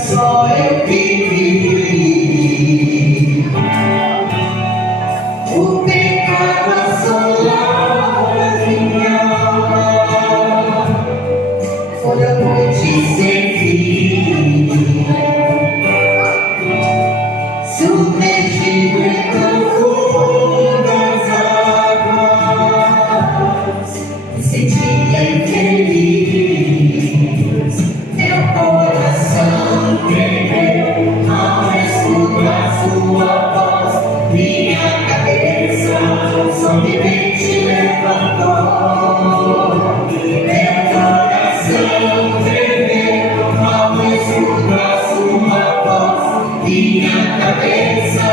só eu vivi. O pecado assolava minha alma, foi a noite sem fim, submergido em profundas águas, me sentia infeliz. Meu coração tremeu ao escutar sua voz, minha cabeça suavemente levantou. Meu coração tremeu ao escutar sua voz, minha cabeça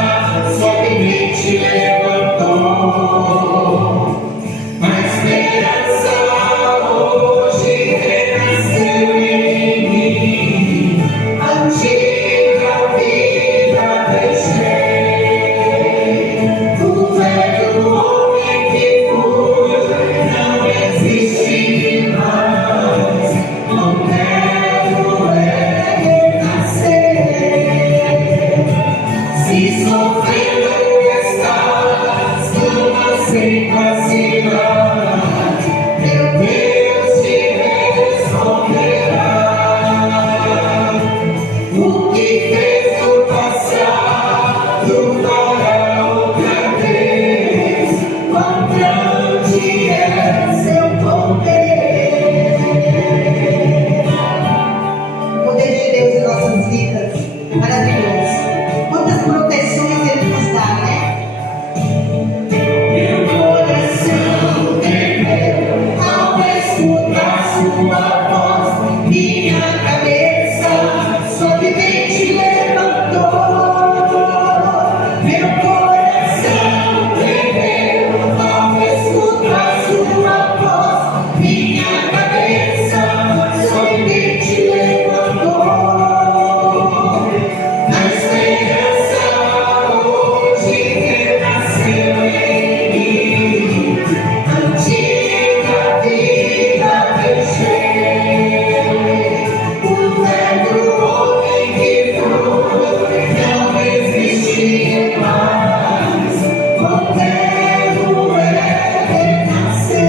suavemente levantou. A esperança hoje renasceu em mim, a antiga vida deixei. O velho homem que fui não existe mais, não quero renascer. Se sofrendo estás, clama sem vacilar, meu Deus te responderá. O que fez no passado fará outra vez, quão grande é seu poder. O poder de Deus em nossas vidas, maravilhoso. Quantas proteções Ele nos dá, né? Meu coração tremeu ao escutar sua voz, minha cabeça suavemente levantou. Meu coração tremeu ao escutar sua voz, minha cabeça suavemente levantou. A esperança hoje renasceu em mim, a antiga vida deixei. O velho homem que fui não existe mais, quão quero renascer.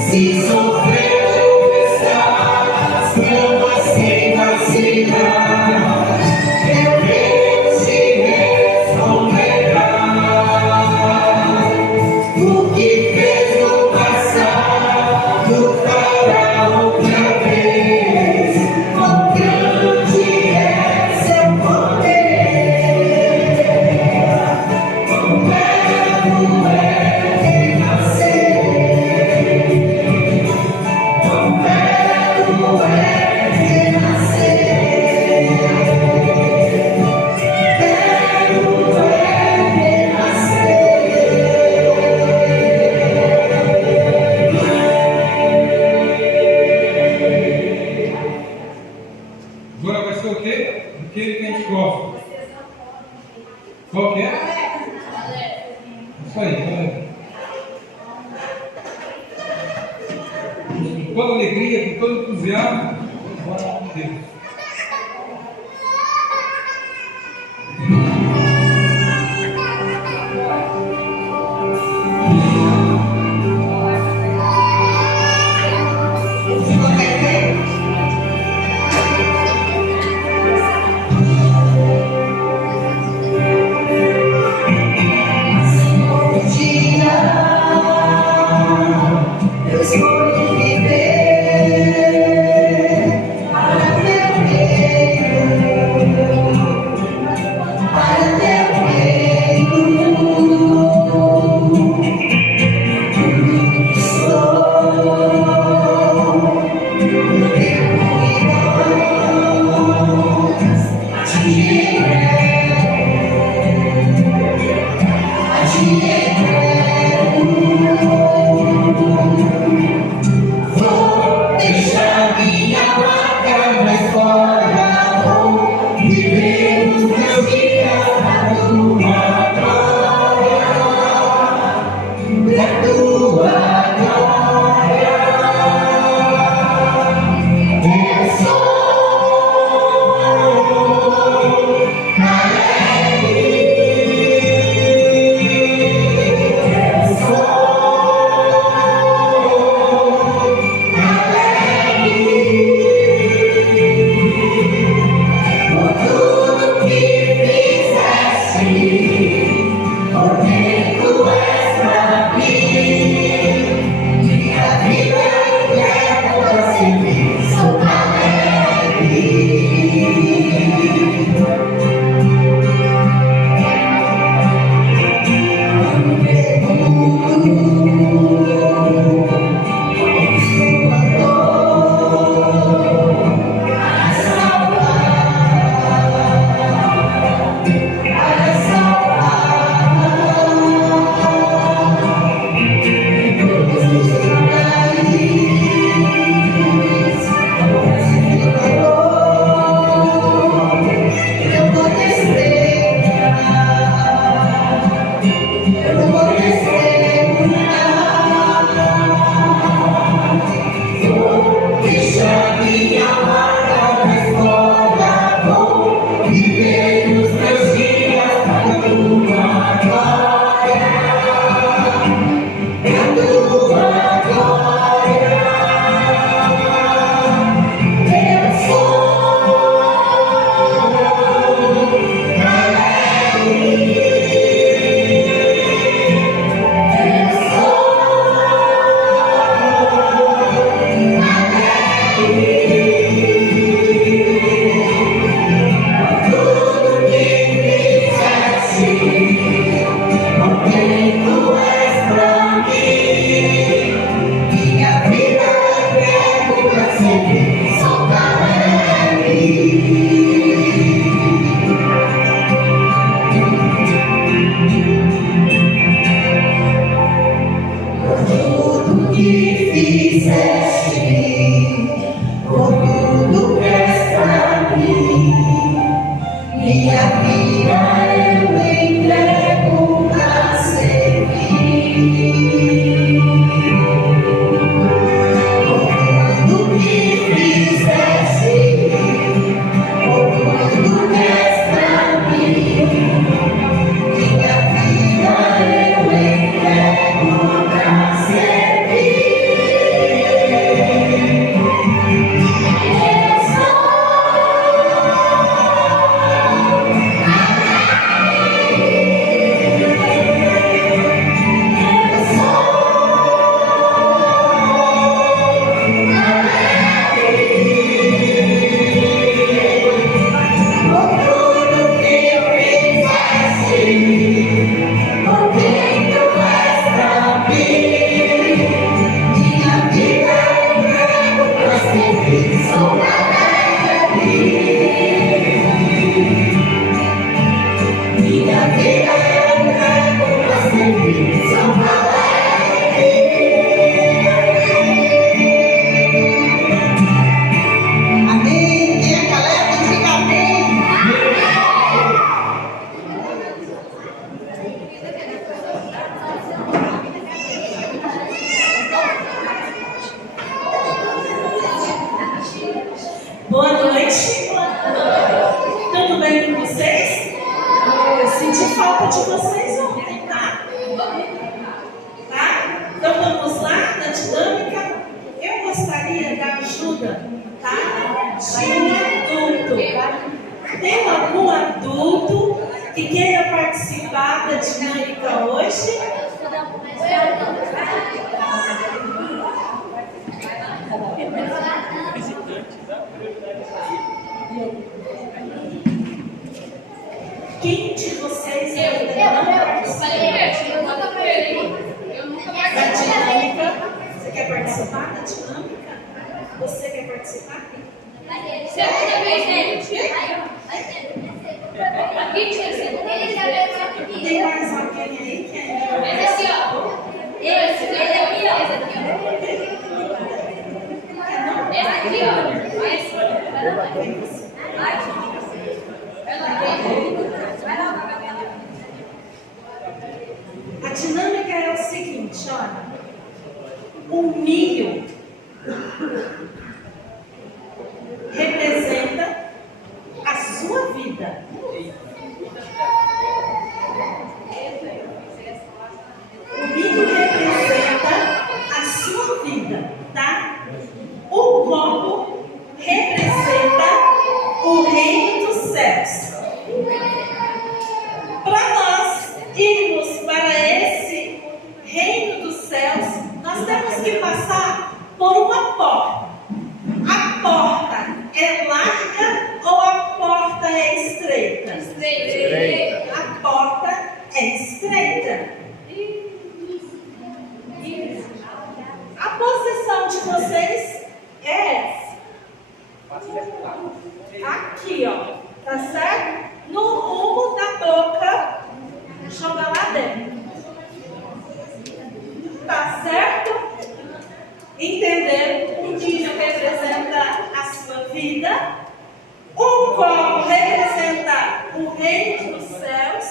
Se sofrendo estás, clama sem vacilar, meu Deus te responderá. O que fez no passado fará outra vez, quão grande é seu poder. Quão belo é renascer, quão belo é renascer, belo é renascer. Agora vai ser o quê? Aquele que a gente gosta. Qual que é? Isso aí, galera. Com toda alegria, com todo entusiasmo, glória a Deus. Se você quer, um dia eu escolhi viver para ver foto de vocês ontem, tá? Tá? Então vamos lá na dinâmica. Eu gostaria da ajuda, tá? De um adulto. Tem algum adulto que queira participar da dinâmica hoje? Quem de vocês ainda não participou da dinâmica? Você quer participar da dinâmica? Você quer participar? Tem mais alguém aí que A dinâmica é o seguinte, olha. O milho representa a sua vida. O milho representa a sua vida, tá? O copo representa o reino dos céus. Para nós irmos para esse reino dos céus, nós temos que passar por uma porta. A porta é larga ou a porta é estreita? Estreita. A porta é estreita. A posição de vocês é essa. Aqui, ó. Tá certo? No rumo da boca, joga lá dentro. Tá certo? Entender o milho representa a sua vida. O copo representa o reino dos céus.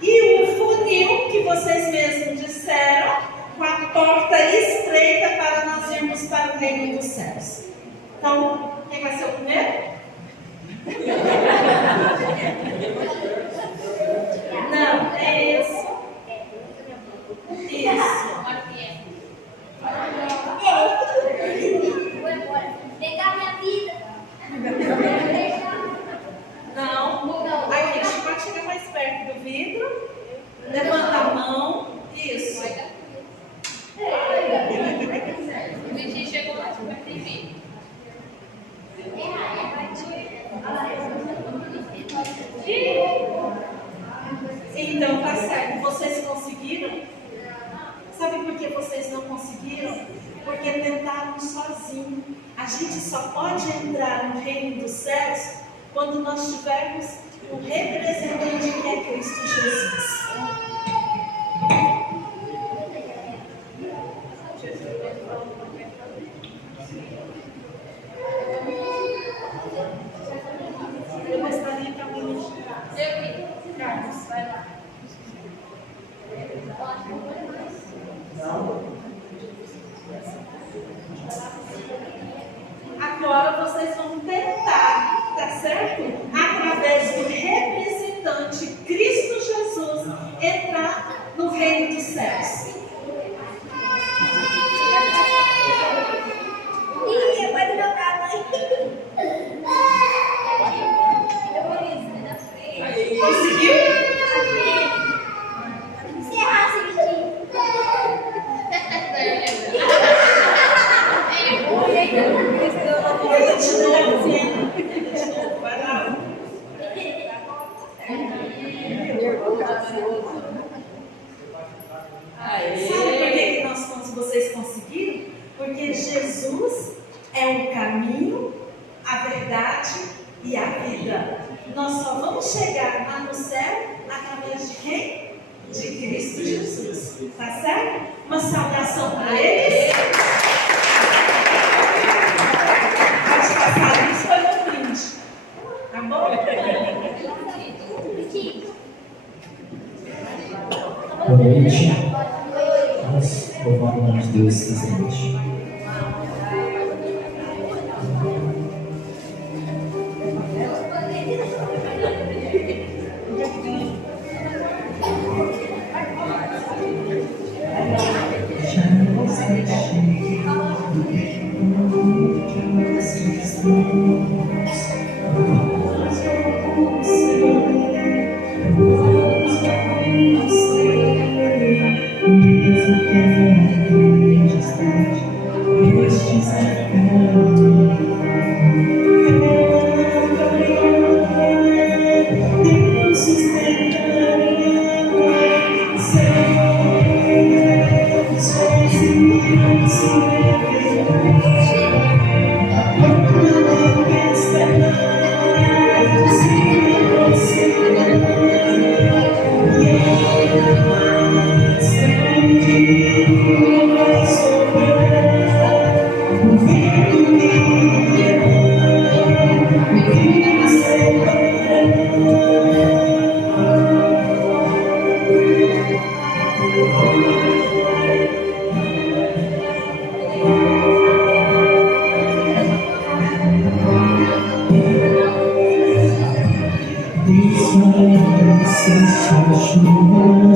E o funil, que vocês mesmos disseram, com a porta estreita para nós irmos para o reino dos céus. Então, quem vai ser o primeiro? Não, é isso. Isso. Pegar minha vida. Não. Aí, gente, pode chegar mais perto do vidro. Levanta a mão. Isso. O Vitinho chegou lá, vai ter vídeo. Então, tá certo. Vocês conseguiram? Sabe por que vocês não conseguiram? Porque tentaram sozinhos. A gente só pode entrar no reino dos céus quando nós tivermos um representante que é Cristo Jesus. Eu gostaria que alguém me ajudasse. Carlos, vai lá. Agora vocês vão tentar, tá certo? Através do representante Cristo Jesus, entrar no reino dos céus. Conseguiu? Vai lá. Sabe por que vocês conseguiram? Porque Jesus é o caminho, a verdade e a vida. Nós só vamos chegar lá no céu através de quem? De Cristo Jesus. Tá certo? Uma saudação para eles. Pode passar isso para o brinde. Tá bom? Boa noite. Vamos louvar o nome de Deus nessa noite.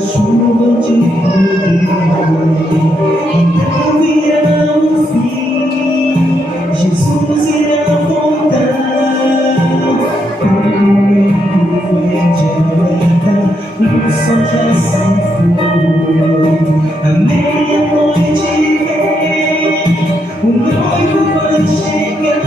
Chuva de então virá o fim, Jesus irá voltar. O momento foi de alerta, o sol já se foi. A meia-noite vem, o noivo vai chegar.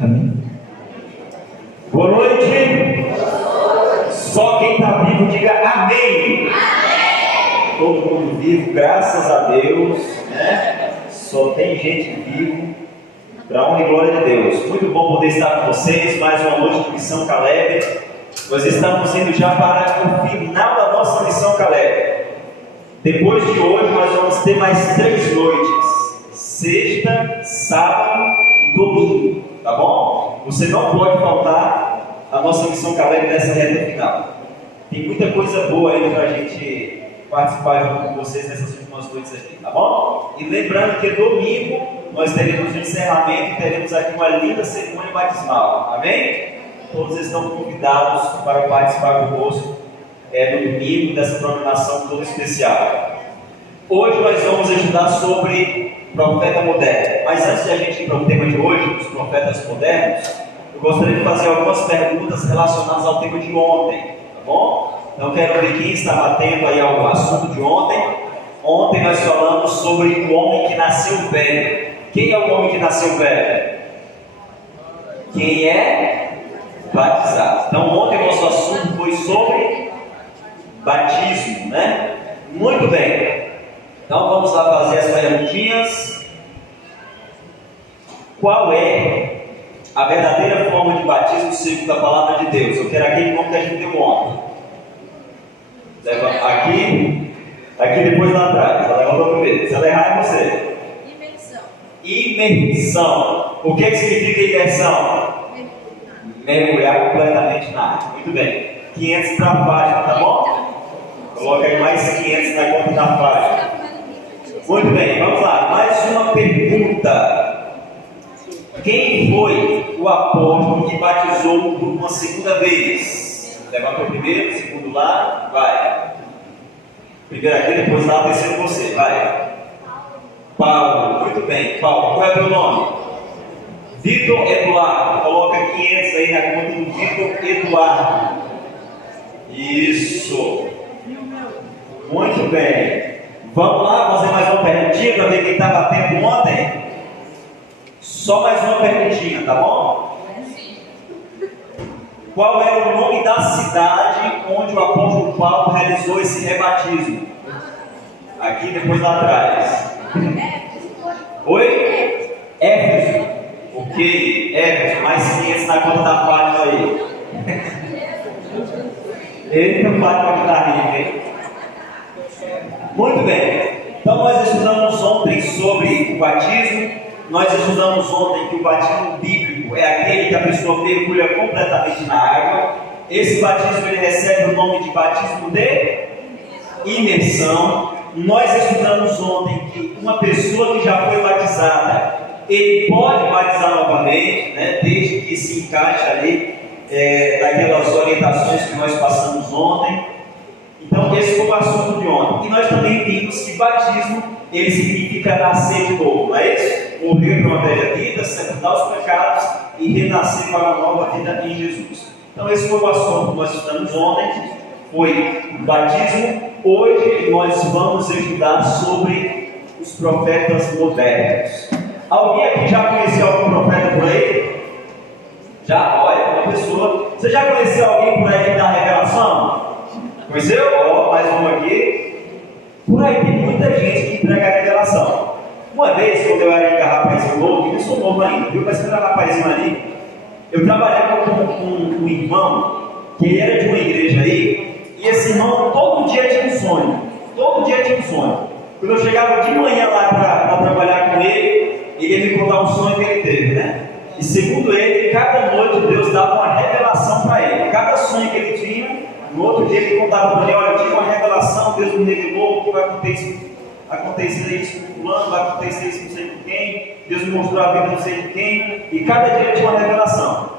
Amém. Boa noite. Só quem está vivo diga amém. Todo mundo vivo, graças a Deus, né? Só tem gente vivo, para honra e glória de Deus. Muito bom poder estar com vocês, mais uma noite de Missão Caleb. Nós estamos indo já para o final da nossa Missão Caleb. Depois de hoje nós vamos ter mais 3 noites, sexta, sábado e domingo, tá bom? Você não pode faltar a nossa Missão Caleb nessa reta final. Tem muita coisa boa aí para a gente participar junto com vocês nessas últimas noites aqui, tá bom? E lembrando que domingo nós teremos o encerramento e teremos aqui uma linda cerimônia batismal, amém? Todos estão convidados para participar conosco no domingo dessa programação toda especial. Hoje nós vamos estudar sobre profeta moderno, mas antes de a gente ir para o tema de hoje, os profetas modernos, eu gostaria de fazer algumas perguntas relacionadas ao tema de ontem, tá bom? Então quero ver quem estava atento aí ao assunto de ontem. Ontem nós falamos sobre o homem que nasceu velho. Quem é o homem que nasceu velho? Quem é batizado. Então ontem o nosso assunto foi sobre batismo, né? Muito bem. Então vamos lá fazer as perguntinhas. Qual é a verdadeira forma de batismo segundo a palavra de Deus? Eu quero aquele nome que a gente deu ontem. Leva aqui depois lá atrás. Ela levanta primeiro. Se ela errar é você. imersão. O que significa imersão? Mergulhar completamente na água. Muito bem. 500 para a página, tá bom? Coloca aí mais 500 na conta da página. Muito bem, vamos lá. Mais uma pergunta. Quem foi o apóstolo que batizou por uma segunda vez? Levanta o primeiro, o segundo lá, vai. Primeiro aqui, depois lá, o terceiro você, vai. Paulo, muito bem. Paulo, qual é o teu nome? Vitor Eduardo. Coloca 500 aí na conta do Vitor Eduardo. Isso. Muito bem. Vamos lá fazer mais uma perguntinha para ver quem estava atento ontem? Só mais uma perguntinha, tá bom? Qual era o nome da cidade onde o apóstolo Paulo realizou esse rebatismo? Aqui, depois lá atrás. Oi? Éfeso. Ok, Éfeso. Mais 500 na conta da página aí. Ele não vai contar rico, hein? Muito bem. Então nós estudamos ontem sobre o batismo. Nós estudamos ontem que o batismo bíblico é aquele que a pessoa mergulha completamente na água. Esse batismo ele recebe o nome de batismo de imersão. Nós estudamos ontem que uma pessoa que já foi batizada, ele pode batizar novamente, né, desde que se encaixe ali daquelas orientações que nós passamos ontem. Então esse foi o assunto de ontem. E nós também vimos que batismo ele significa nascer de novo, não é isso? Morrer para uma velha vida, sepultar os pecados e renascer para uma nova vida em Jesus. Então esse foi o assunto que nós estudamos ontem, foi o batismo. Hoje nós vamos estudar sobre os profetas modernos. Alguém aqui já conheceu algum profeta por aí? Já? Olha, uma pessoa. Você já conheceu alguém por aí que dá revelação? Conheceu? Ó, mais um aqui. Por aí tem muita gente que entrega a revelação. Uma vez, quando eu era ainda rapazinho novo, eu sou novo ainda, viu? Mas quando eu era rapazinho ali, eu trabalhava com um irmão que ele era de uma igreja aí, e esse irmão todo dia tinha um sonho. Todo dia tinha um sonho. Quando eu chegava de manhã lá para trabalhar com ele, ele ia me contar um sonho que ele teve, né? E segundo ele, cada noite Deus dava uma revelação para ele. Cada sonho que ele tinha, no outro dia ele contava para ele: olha, eu tive uma revelação, Deus me revelou que vai acontecer isso com fulano, vai acontecer isso não sei com quem, Deus me mostrou a vida não sei de quem, e cada dia tinha uma revelação.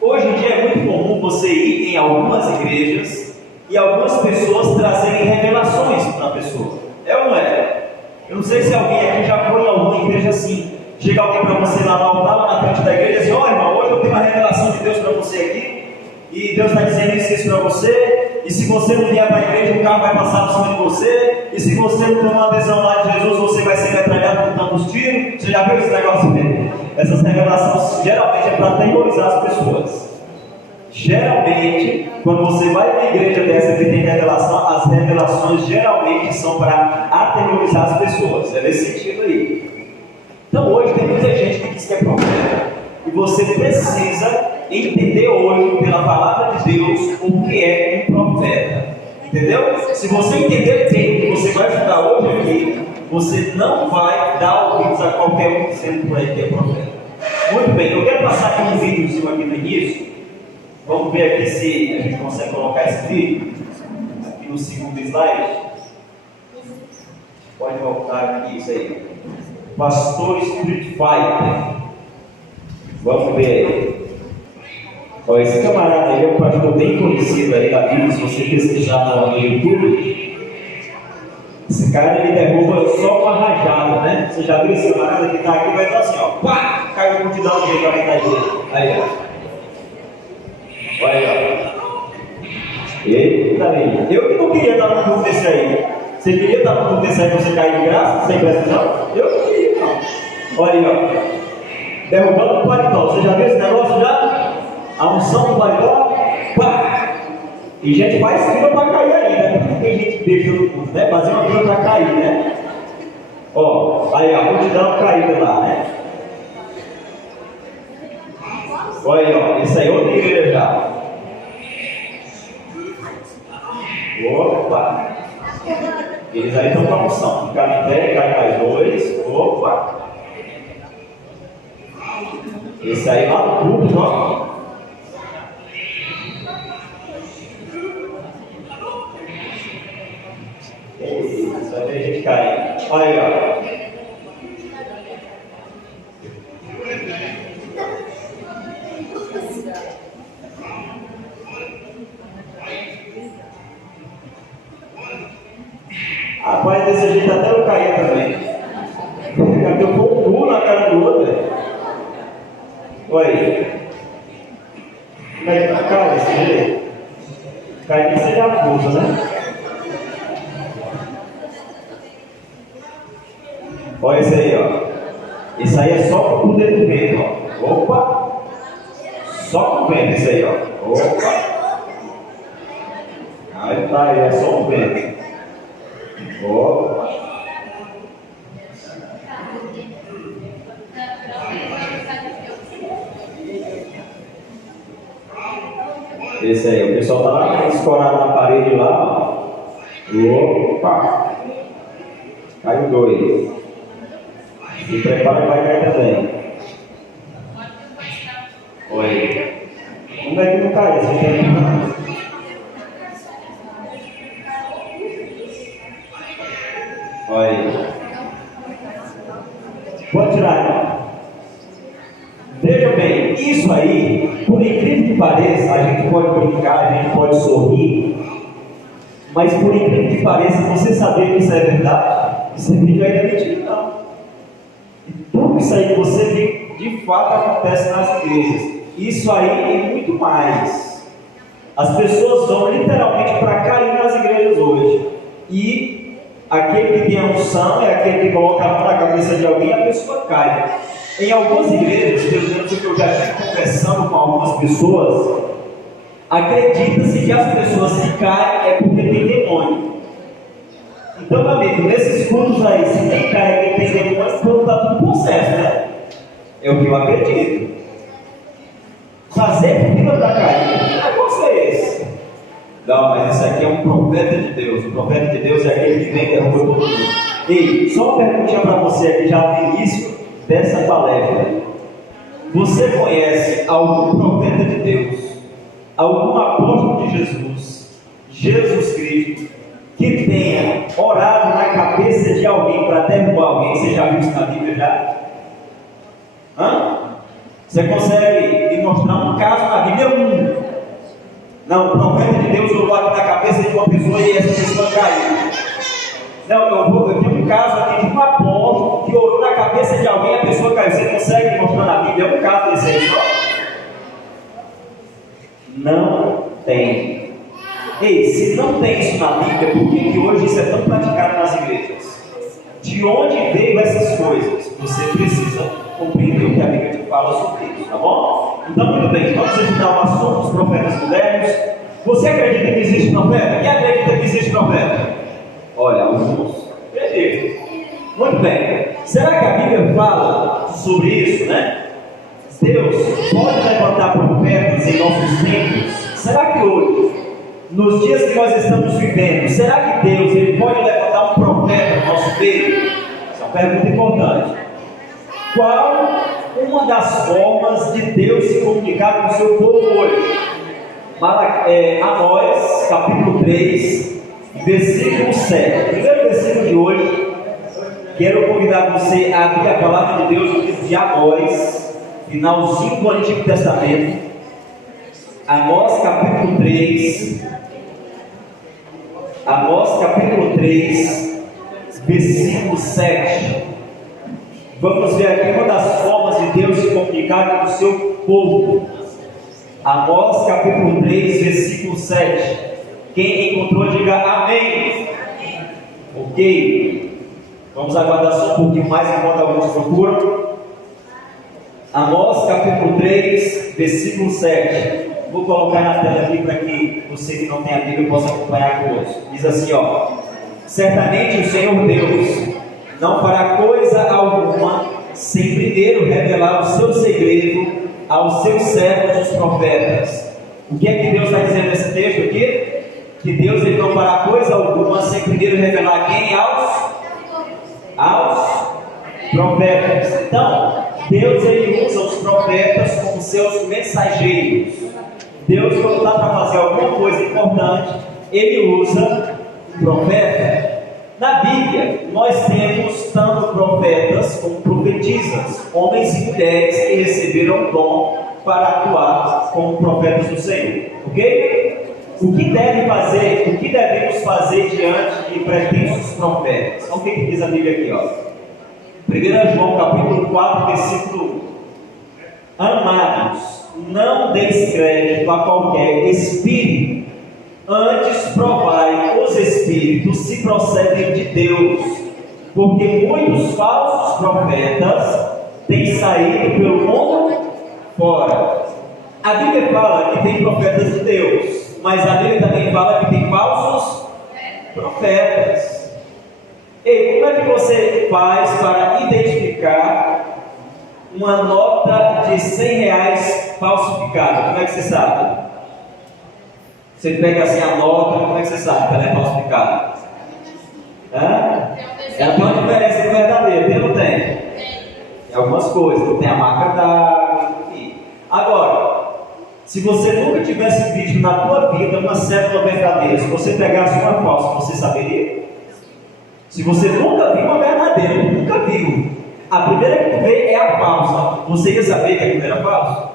Hoje em dia é muito comum você ir em algumas igrejas e algumas pessoas trazerem revelações para a pessoa. É ou não é? Eu não sei se alguém aqui já foi em alguma igreja assim. Chega alguém para você lá no altar, lá na frente da igreja, e diz: ó, irmão, hoje eu tenho uma revelação de Deus para você aqui, e Deus está dizendo isso para você, e se você não vier para a igreja, o carro vai passar por cima de você, e se você não tomar uma adesão lá de Jesus, você vai ser metralhado com tantos tiros. Você já viu esse negócio dele? Essas revelações geralmente é para aterrorizar as pessoas. Geralmente, quando você vai na igreja dessa que tem revelação, as revelações geralmente são para aterrorizar as pessoas. É nesse sentido aí. Então hoje tem muita gente que diz que é profeta, e você precisa entender hoje, pela palavra de Deus, o que é um profeta. Entendeu? Se você entender bem o que você vai estudar hoje aqui, você não vai dar ouvidos a qualquer um dizendo por aí que é profeta. Muito bem, eu quero passar aqui um vídeozinho aqui no início. Vamos ver aqui se a gente consegue colocar esse vídeo aqui no segundo slide. Pode voltar aqui, isso aí. Pastor Street Fighter. Vamos ver aí. Ó, esse camarada aí é um pastor bem conhecido aí da Bíblia. Se você pesquisar no YouTube, esse cara ele derruba só com a rajada, né? Você já viu esse camarada que está aqui? Vai estar assim, ó. Pá! Caiu a multidão no jeito da igreja. Aí, ó. Olha aí, ó. Eita, aí. Eu que não queria estar no culto desse aí. Você queria estar no culto desse aí pra você cair de graça? Sem pressa, não? Eu não queria, não. Olha aí, ó. Derrubando o paletó. Você já viu esse negócio já? A unção do paletó? Pá! E gente faz fila para cair ainda, né? Porque tem gente que deixa no culto, né? Fazer uma fila para cair, né? Ó, aí a multidão caída lá, né? Olha aí, ó. Isso aí é outra igreja já. Opa! Eles aí estão com a unção. Ficar em pé, cai mais dois. Opa! Esse aí lá no público, ó. Isso, vai ver gente caindo. Olha aí, ó. Rapaz, desse jeito até eu caí também. Eu vou um pulo na cara do outro. Olha aí. Como é que cai desse jeito? Cai que seja a força, né? Olha esse aí, ó. Esse aí é só com o dedo do vento, ó. Opa! Só com o vento esse aí, ó. Opa! Aí tá aí, é só o vento. Opa! Esse aí, o pessoal tá lá escorado na parede lá, ó. Opa! Caiu dois. Se prepara, vai cair também. Oi. Como é que não cai? Você tem... Olha aí. Pode tirar, não. Veja bem, isso aí, por incrível que pareça, a gente pode brincar, a gente pode sorrir, mas por incrível que pareça, você saber que isso é verdade, esse vídeo ainda é mentira, não. E tudo isso aí que você vê, de fato acontece nas igrejas. Isso aí e muito mais. As pessoas vão literalmente para cair nas igrejas hoje. E aquele que tem a unção é aquele que coloca a mão na cabeça de alguém e a pessoa cai. Em algumas igrejas, pelo menos o que eu já estive conversando com algumas pessoas, acredita-se que as pessoas que caem é porque tem demônio. Então, meu amigo, nesses cultos aí, se quem cai é quem tem demônio, então está tudo processo, né? É o que eu acredito. Fazer fila para cair, não é vocês. Não, mas esse aqui é um profeta de Deus. O profeta de Deus é aquele que vem e derruba todo mundo. Ei, só uma perguntinha para você aqui já no início dessa palestra. Você conhece algum profeta de Deus, algum apóstolo de Jesus Cristo, que tenha orado na cabeça de alguém para derrubar alguém? Você já viu isso na Bíblia já? Hã? Você consegue me mostrar um caso na Bíblia? Não, o profeta de Deus orou aqui na cabeça de uma pessoa e essa pessoa caiu. Não, eu tenho um caso aqui de um apóstolo que orou na cabeça de alguém e a pessoa caiu. Você consegue me mostrar na Bíblia? É um caso desse aí só? Não tem. Ei, se não tem isso na Bíblia, por que hoje isso é tão praticado nas igrejas? De onde veio essas coisas? Você precisa compreender o que a Bíblia te fala sobre isso, tá bom? Então, muito bem, vamos estudar o assunto dos profetas modernos. Você acredita que existe profeta? Quem acredita que existe profeta? Olha, alguns acreditam. Muito bem. Será que a Bíblia fala sobre isso, né? Deus pode levantar profetas em nossos tempos? Será que hoje, nos dias que nós estamos vivendo, será que Deus ele pode levantar um profeta no nosso meio? Essa é uma pergunta importante. Qual uma das formas de Deus se comunicar com o seu povo hoje? Amós, capítulo 3, versículo 7. Primeiro versículo de hoje, quero convidar você a abrir a palavra de Deus no livro de Amós, finalzinho do Antigo Testamento. Amós, capítulo 3. Amós, capítulo 3, versículo 7. Vamos ver aqui uma das formas de Deus se comunicar com o seu povo. Amós capítulo 3, versículo 7. Quem encontrou, diga amém. Ok. Vamos aguardar só um pouquinho mais enquanto alguns procuram. Amós capítulo 3, versículo 7. Vou colocar na tela aqui para que você que não tem a Bíblia possa acompanhar conosco. Diz assim, ó: certamente o Senhor Deus não fará coisa alguma sem primeiro revelar o seu segredo aos seus servos, os profetas. O que é que Deus está dizendo nesse texto aqui? Que Deus ele não fará coisa alguma sem primeiro revelar quem? Aos Profetas. Então, Deus ele usa os profetas como seus mensageiros. Deus, quando está para fazer alguma coisa importante, ele usa um profeta. Na Bíblia, nós temos tanto profetas como profetisas, homens e mulheres que receberam o dom para atuar como profetas do Senhor. Ok? O que devemos fazer diante de pretensos profetas? Olha o que diz a Bíblia aqui, ó. 1 João capítulo 4, versículo 1. Amados, não deis crédito a qualquer espírito, antes provai os espíritos se procedem de Deus, porque muitos falsos profetas têm saído pelo mundo fora. A Bíblia fala que tem profetas de Deus, mas a Bíblia também fala que tem falsos profetas. Ei, como é que você faz para identificar uma nota de 100 reais falsificada? Como é que você sabe? Você pega assim a nota, como é que você sabe que ela é falsificada? Ela tem uma diferença do verdadeiro, tem ou não tem? Tem algumas coisas, tem a marca d'água, enfim. Agora, se você nunca tivesse visto na tua vida uma cédula verdadeira, se você pegasse uma falsa, você saberia? Se você nunca viu uma verdadeira, nunca viu, a primeira que tu vê é a falsa, você ia saber que aquilo era falso?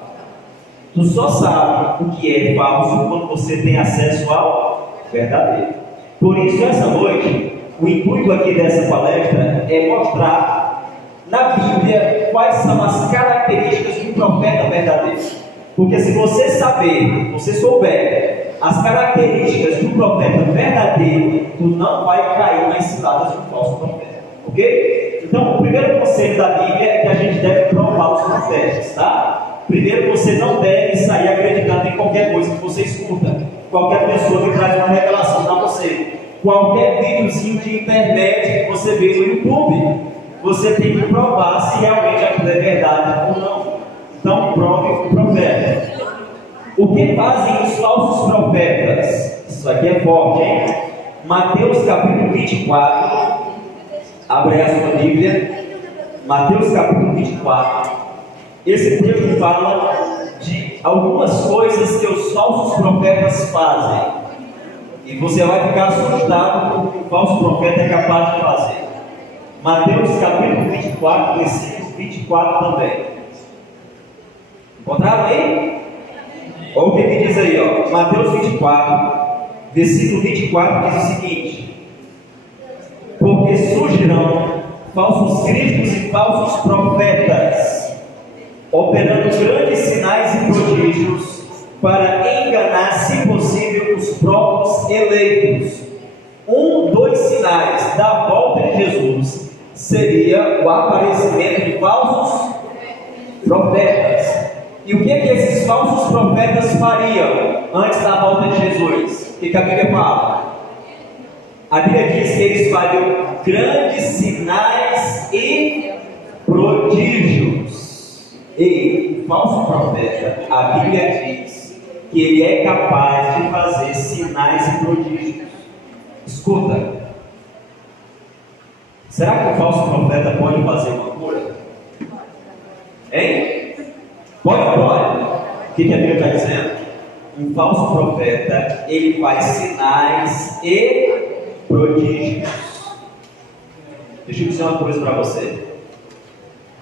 Tu só sabe o que é falso quando você tem acesso ao verdadeiro. Por isso, essa noite, o intuito aqui dessa palestra é mostrar na Bíblia quais são as características de um profeta verdadeiro. Porque se você souber as características de um profeta verdadeiro, tu não vai cair nas ciladas de um falso profeta. Ok? Então, o primeiro conselho da Bíblia é que a gente deve provar os profetas, tá? Primeiro, você não deve sair acreditando em qualquer coisa que você escuta, qualquer pessoa que traz uma revelação para você, qualquer videozinho de internet que você vê no YouTube, você tem que provar se realmente aquilo é verdade ou não. Então, prove o profeta. O que fazem os falsos profetas? Isso aqui é forte, hein? Mateus capítulo 24, abre a sua Bíblia, Mateus capítulo 24. Esse texto fala de algumas coisas que os falsos profetas fazem. E você vai ficar assustado com o que o falso profeta é capaz de fazer. Mateus capítulo 24, versículo 24 também. Encontraram aí? Olha o que diz aí, ó. Mateus 24, versículo 24 diz o seguinte: porque surgirão falsos cristos e falsos profetas, operando grandes sinais e prodígios, para enganar, se possível, os próprios eleitos. Dois sinais da volta de Jesus seria o aparecimento de falsos profetas. E o que é que esses falsos profetas fariam antes da volta de Jesus? O que a Bíblia fala? A Bíblia diz que eles fariam grandes sinais e prodígios. E o falso profeta, a Bíblia diz que ele é capaz de fazer sinais e prodígios. Escuta, será que o falso profeta pode fazer uma cura? Hein? Pode. O que a Bíblia está dizendo? Um falso profeta, ele faz sinais e prodígios. Deixa eu dizer uma coisa para você.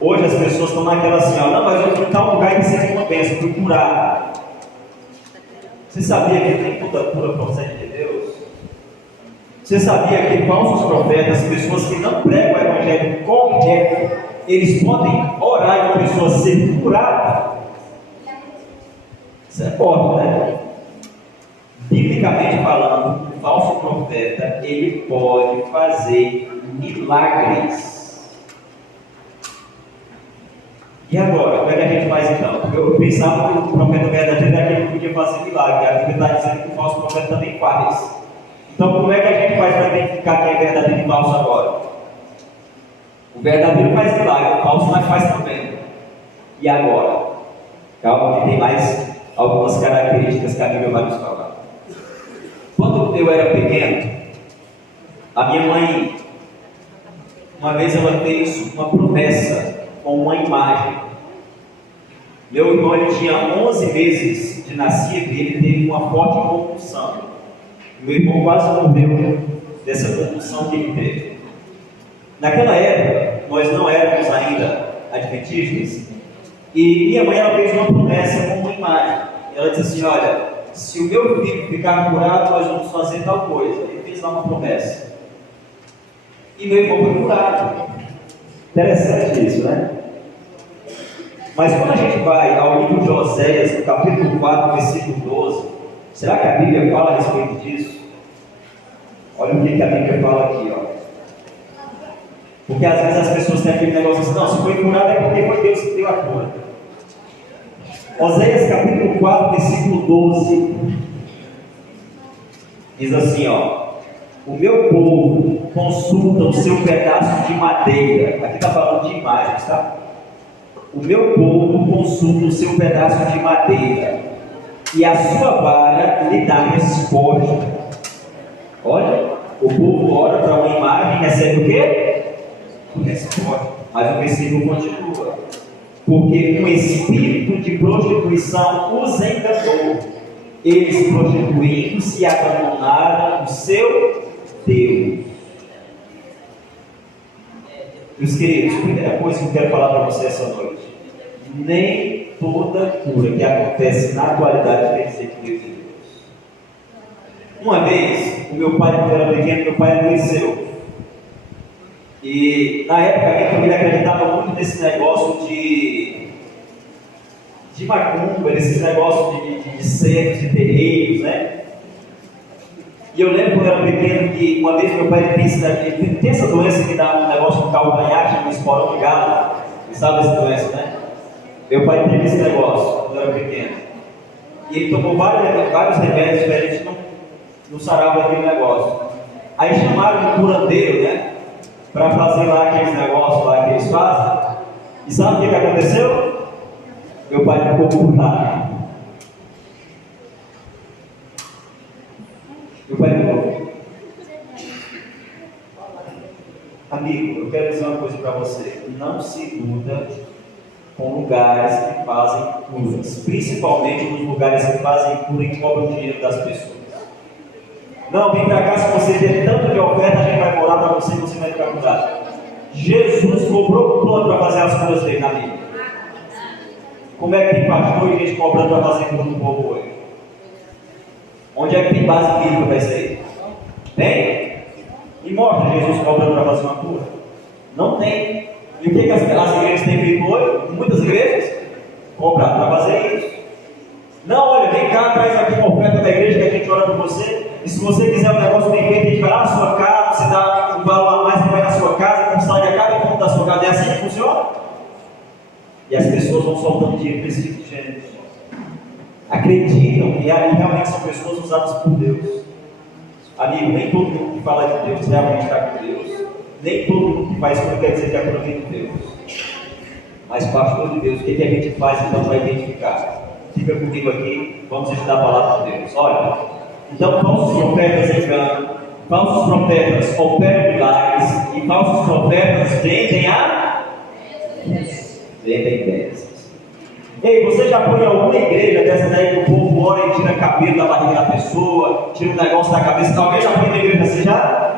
Hoje as pessoas estão naquela assim, ó, não, mas eu fui em tal lugar e recebi uma bênção, fui curar. Você sabia que nem toda cura procede de Deus? Você sabia que falsos profetas, pessoas que não pregam o evangelho correto, eles podem orar e a pessoa ser curada? Isso é forte, né? Biblicamente falando, um falso profeta, ele pode fazer milagres. E agora, como é que a gente faz então? Eu pensava que o profeta verdadeiro era aquele que podia fazer milagre. A Bíblia está dizendo que o falso profeta também faz. Então, como é que a gente faz para identificar quem é verdadeiro e falso agora? O verdadeiro faz milagre, o falso não faz também. E agora? Calma, que tem mais algumas características que a Bíblia vai nos falar. Quando eu era pequeno, a minha mãe uma vez ela fez uma promessa com uma imagem. Meu irmão, ele tinha 11 meses de nascido e ele teve uma forte convulsão. Meu irmão quase morreu dessa convulsão que ele teve. Naquela época, nós não éramos ainda adventistas, e minha mãe ela fez uma promessa com uma imagem. Ela disse assim: olha, se o meu filho ficar curado, nós vamos fazer tal coisa. Ele fez lá uma promessa. E meu irmão foi curado. Interessante isso, né? Mas quando a gente vai ao livro de Oséias, no capítulo 4, versículo 12, será que a Bíblia fala a respeito disso? Olha o que a Bíblia fala aqui, ó. Porque às vezes as pessoas têm aquele negócio assim: não, se foi curado é porque foi Deus que deu a cura. Oséias capítulo 4, versículo 12, diz assim, ó: o meu povo consulta o seu pedaço de madeira. Aqui está falando de imagens, tá? O meu povo consulta o seu pedaço de madeira, e a sua vara lhe dá resposta. Olha, o povo ora para uma imagem e recebe o quê? Resposta. Mas o versículo continua: porque um espírito de prostituição os enganou, eles prostituindo-se abandonaram o seu Deus. Meus queridos, a primeira coisa que eu quero falar para você essa noite: nem toda cura que acontece na atualidade tem que ser de Deus. Uma vez, o meu pai, quando era pequeno, meu pai adoeceu. E na época a minha família acreditava muito nesse negócio de macumba, nesses negócios de certos, de terreiros, né? E eu lembro quando eu era pequeno que uma vez meu pai tem essa doença que dá um negócio no calcanhar, chama esporão de galo. Você sabe essa doença, né? Meu pai teve esse negócio quando eu era pequeno. E ele tomou vários remédios diferentes, não sarava aquele negócio. Aí chamaram um curandeiro, né? Para fazer lá aqueles negócios lá que eles fazem. E sabe o que aconteceu? Meu pai ficou curado. Meu pai ficou. Amigo, eu quero dizer uma coisa para você: não se iluda com lugares que fazem curas, principalmente nos lugares que fazem cura e cobram o dinheiro das pessoas. Não, vem para cá, se você der tanto de oferta, a gente vai orar para você e você vai ficar curado. Jesus cobrou quanto para fazer as curas dele na Bíblia? Como é que tem pastor e gente cobrando para fazer cura no povo hoje? Onde é que tem base bíblica para isso aí? Tem? E mostra Jesus cobrando para fazer uma cura? Não tem. E o que as igrejas têm feito hoje? Muitas igrejas cobraram para fazer isso. Não, olha, vem cá, traz aqui uma oferta da igreja que a gente ora por você. E se você quiser um negócio bem feito, a gente vai lá na sua casa, você dá um valor a mais, ele vai na sua casa, consagra cada ponto da sua casa. É assim que funciona? E as pessoas vão soltando dinheiro para esse tipo de gente. Acreditam que ali realmente são pessoas usadas por Deus. Amigo, nem todo mundo que fala de Deus realmente está com Deus. Nem todo mundo que faz cura quer dizer que é cura de Deus. Mas, pastor de Deus, o que a gente faz então para identificar? Fica comigo aqui, vamos estudar a palavra de Deus. Olha, então falsos profetas enganam, falsos profetas operam milagres e falsos profetas vendem bênçãos. Ei, você já foi em alguma igreja dessa daí que o povo ora e tira cabelo da barriga da pessoa, tira um negócio da cabeça? Alguém já foi na igreja assim já?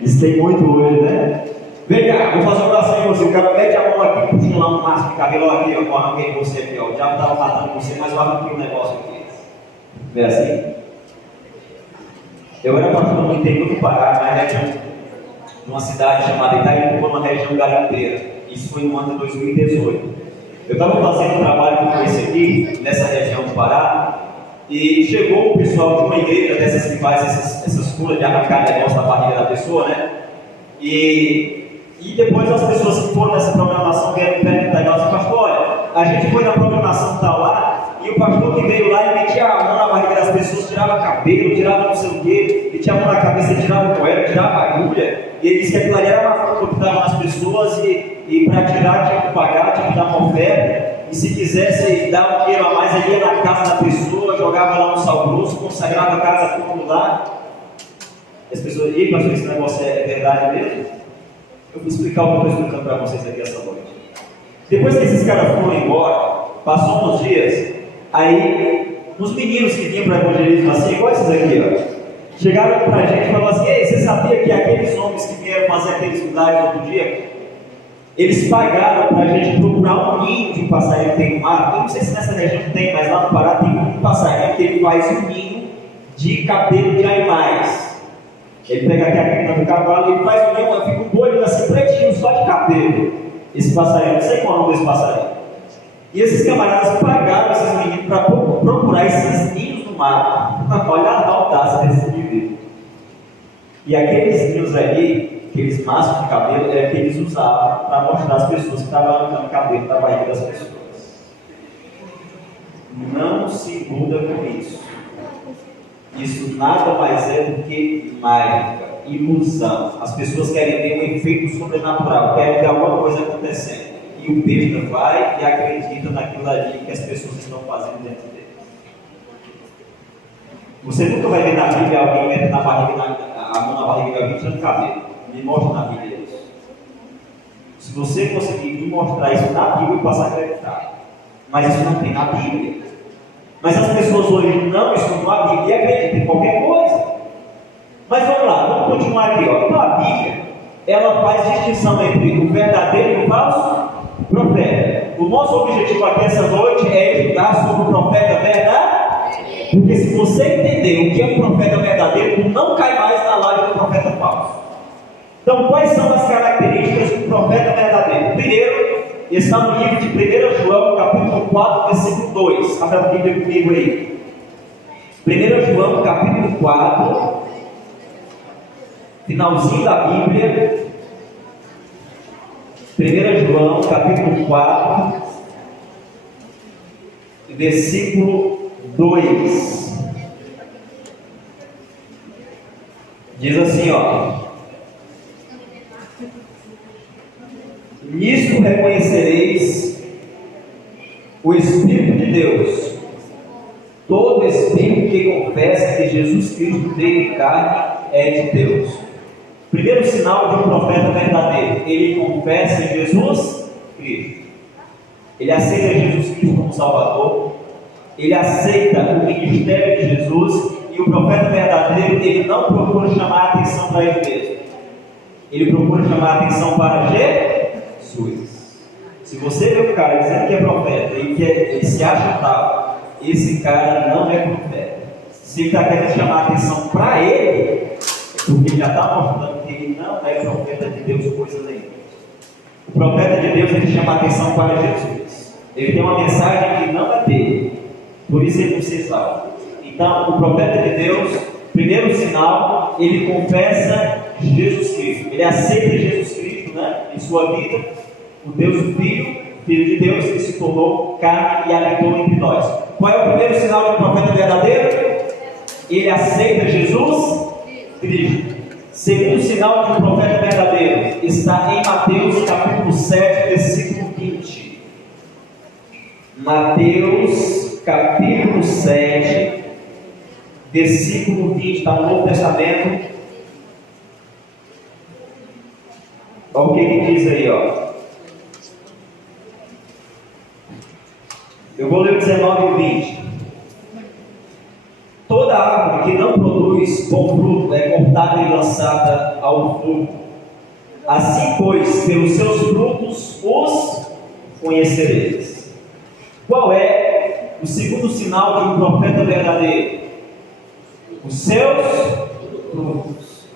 Isso tem muito hoje, né? Vem cá, vou fazer uma oração em você. O cara mete a mão aqui, puxa lá um maço de cabelo, ó, aqui, ó, eu arranquei você aqui, ó. O diabo estava matando você, mas eu arranquei um negócio aqui. Vê assim? Eu era pastor no interior do Pará, na região, numa cidade chamada Itaipu, numa região garimpeira. Isso foi no ano de 2018. Eu estava fazendo um trabalho como esse aqui, nessa região do Pará, e chegou o pessoal de uma igreja dessas que faz essas curas de arrancar negócio da barriga da pessoa, né? E depois as pessoas que foram nessa programação vieram me perguntar, assim, pastor, olha, a gente foi na programação que está lá, e o pastor que veio lá e metia a mão na barriga das pessoas, tirava cabelo, tirava não sei o quê, metia a mão na cabeça, tirava o coelho, tirava a agulha, e ele disse que aquilo ali era uma culpa que estava nas pessoas, e para tirar tinha que pagar, tinha que dar uma oferta, e se quisesse dar um dinheiro a mais, ele ia na casa da pessoa, jogava lá no sal grosso, consagrava a casa toda lá. As pessoas, e aí, pastor, esse negócio é verdade mesmo? Eu vou explicar o que eu estou explicando para vocês aqui essa noite. Depois que esses caras foram embora, passou uns dias, aí uns meninos que vinham para evangelismo assim, igual esses aqui, ó, chegaram para a gente e falaram assim: ei, você sabia que aqueles homens que vieram fazer aqueles milagres outro dia, eles pagaram para a gente procurar um ninho de passarinho que tem no mar? Eu não sei se nessa região tem, mas lá no Pará tem um passarinho que ele faz um ninho de cabelo de animais. Ele pega aqui a crina do cavalo e ele faz um ninho, fica um bolho assim pretinho só de cabelo. Esse passarinho, não sei qual é o nome desse passarinho. E esses camaradas pagaram esses meninos para procurar esses ninhos no mar. Olha a audácia desse indivíduo. E aqueles ninhos ali, aqueles maços de cabelo, é que eles usavam para mostrar às pessoas que estavam arrancando cabelo da barriga das pessoas. Não se iluda com isso. Isso nada mais é do que mágica, ilusão. As pessoas querem ter um efeito sobrenatural, querem ver alguma coisa acontecendo. E o besta vai e acredita naquilo ali que as pessoas estão fazendo dentro dele. Você nunca vai ver na Bíblia alguém metendo a mão na barriga de alguém tirando cabelo. Me mostra na Bíblia isso. Se você conseguir me mostrar isso na Bíblia, eu posso acreditar. Mas isso não tem na Bíblia. Mas as pessoas hoje não estudam a Bíblia e acreditam em qualquer coisa. Mas vamos lá, vamos continuar aqui. Ó. Então a Bíblia, ela faz distinção entre o verdadeiro e o falso profeta. O nosso objetivo aqui essa noite é estudar sobre o profeta verdadeiro. Porque se você entender o que é um profeta verdadeiro, tu não cai mais na laje do profeta falso. Então, quais são as características do profeta verdadeiro? Primeiro, está no livro de 1 João, capítulo 4, versículo 2. Abra a Bíblia comigo aí. 1 João, capítulo 4, finalzinho da Bíblia. 1 João, capítulo 4, versículo 2. Diz assim, ó: nisto reconhecereis o Espírito de Deus. Todo Espírito que confessa que Jesus Cristo veio em carne é de Deus. Primeiro sinal de um profeta verdadeiro: ele confessa em Jesus Cristo. Ele aceita Jesus Cristo como Salvador. Ele aceita o ministério de Jesus. E o profeta verdadeiro, ele não procura chamar a atenção para ele mesmo. Ele procura chamar a atenção para Jesus. Se você vê o cara dizendo que é profeta e que ele se acha tal, esse cara não é profeta. Se ele está querendo chamar a atenção para ele, porque ele já está mostrando que ele não é profeta de Deus, coisa nenhuma. O profeta de Deus, ele chama a atenção para Jesus. Ele tem uma mensagem que não é dele, por isso ele não se exalta. Então, o profeta de Deus, primeiro sinal, ele confessa Jesus Cristo. Ele aceita Jesus Cristo, né, em sua vida, o Deus o Filho de Deus, que se tornou carne e habitou entre nós. Qual é o primeiro sinal de um profeta verdadeiro? Ele aceita Jesus Cristo. Segundo sinal de um profeta verdadeiro está em Mateus capítulo 7, versículo 20. Mateus capítulo 7, versículo 20, está no Novo Testamento. Olha o que ele diz aí, ó. Eu vou ler o 19 e 20. Toda árvore que não produz bom fruto é cortada e lançada ao fogo. Assim, pois, pelos seus frutos os conhecereis. Qual é o segundo sinal de um profeta verdadeiro? Os seus frutos.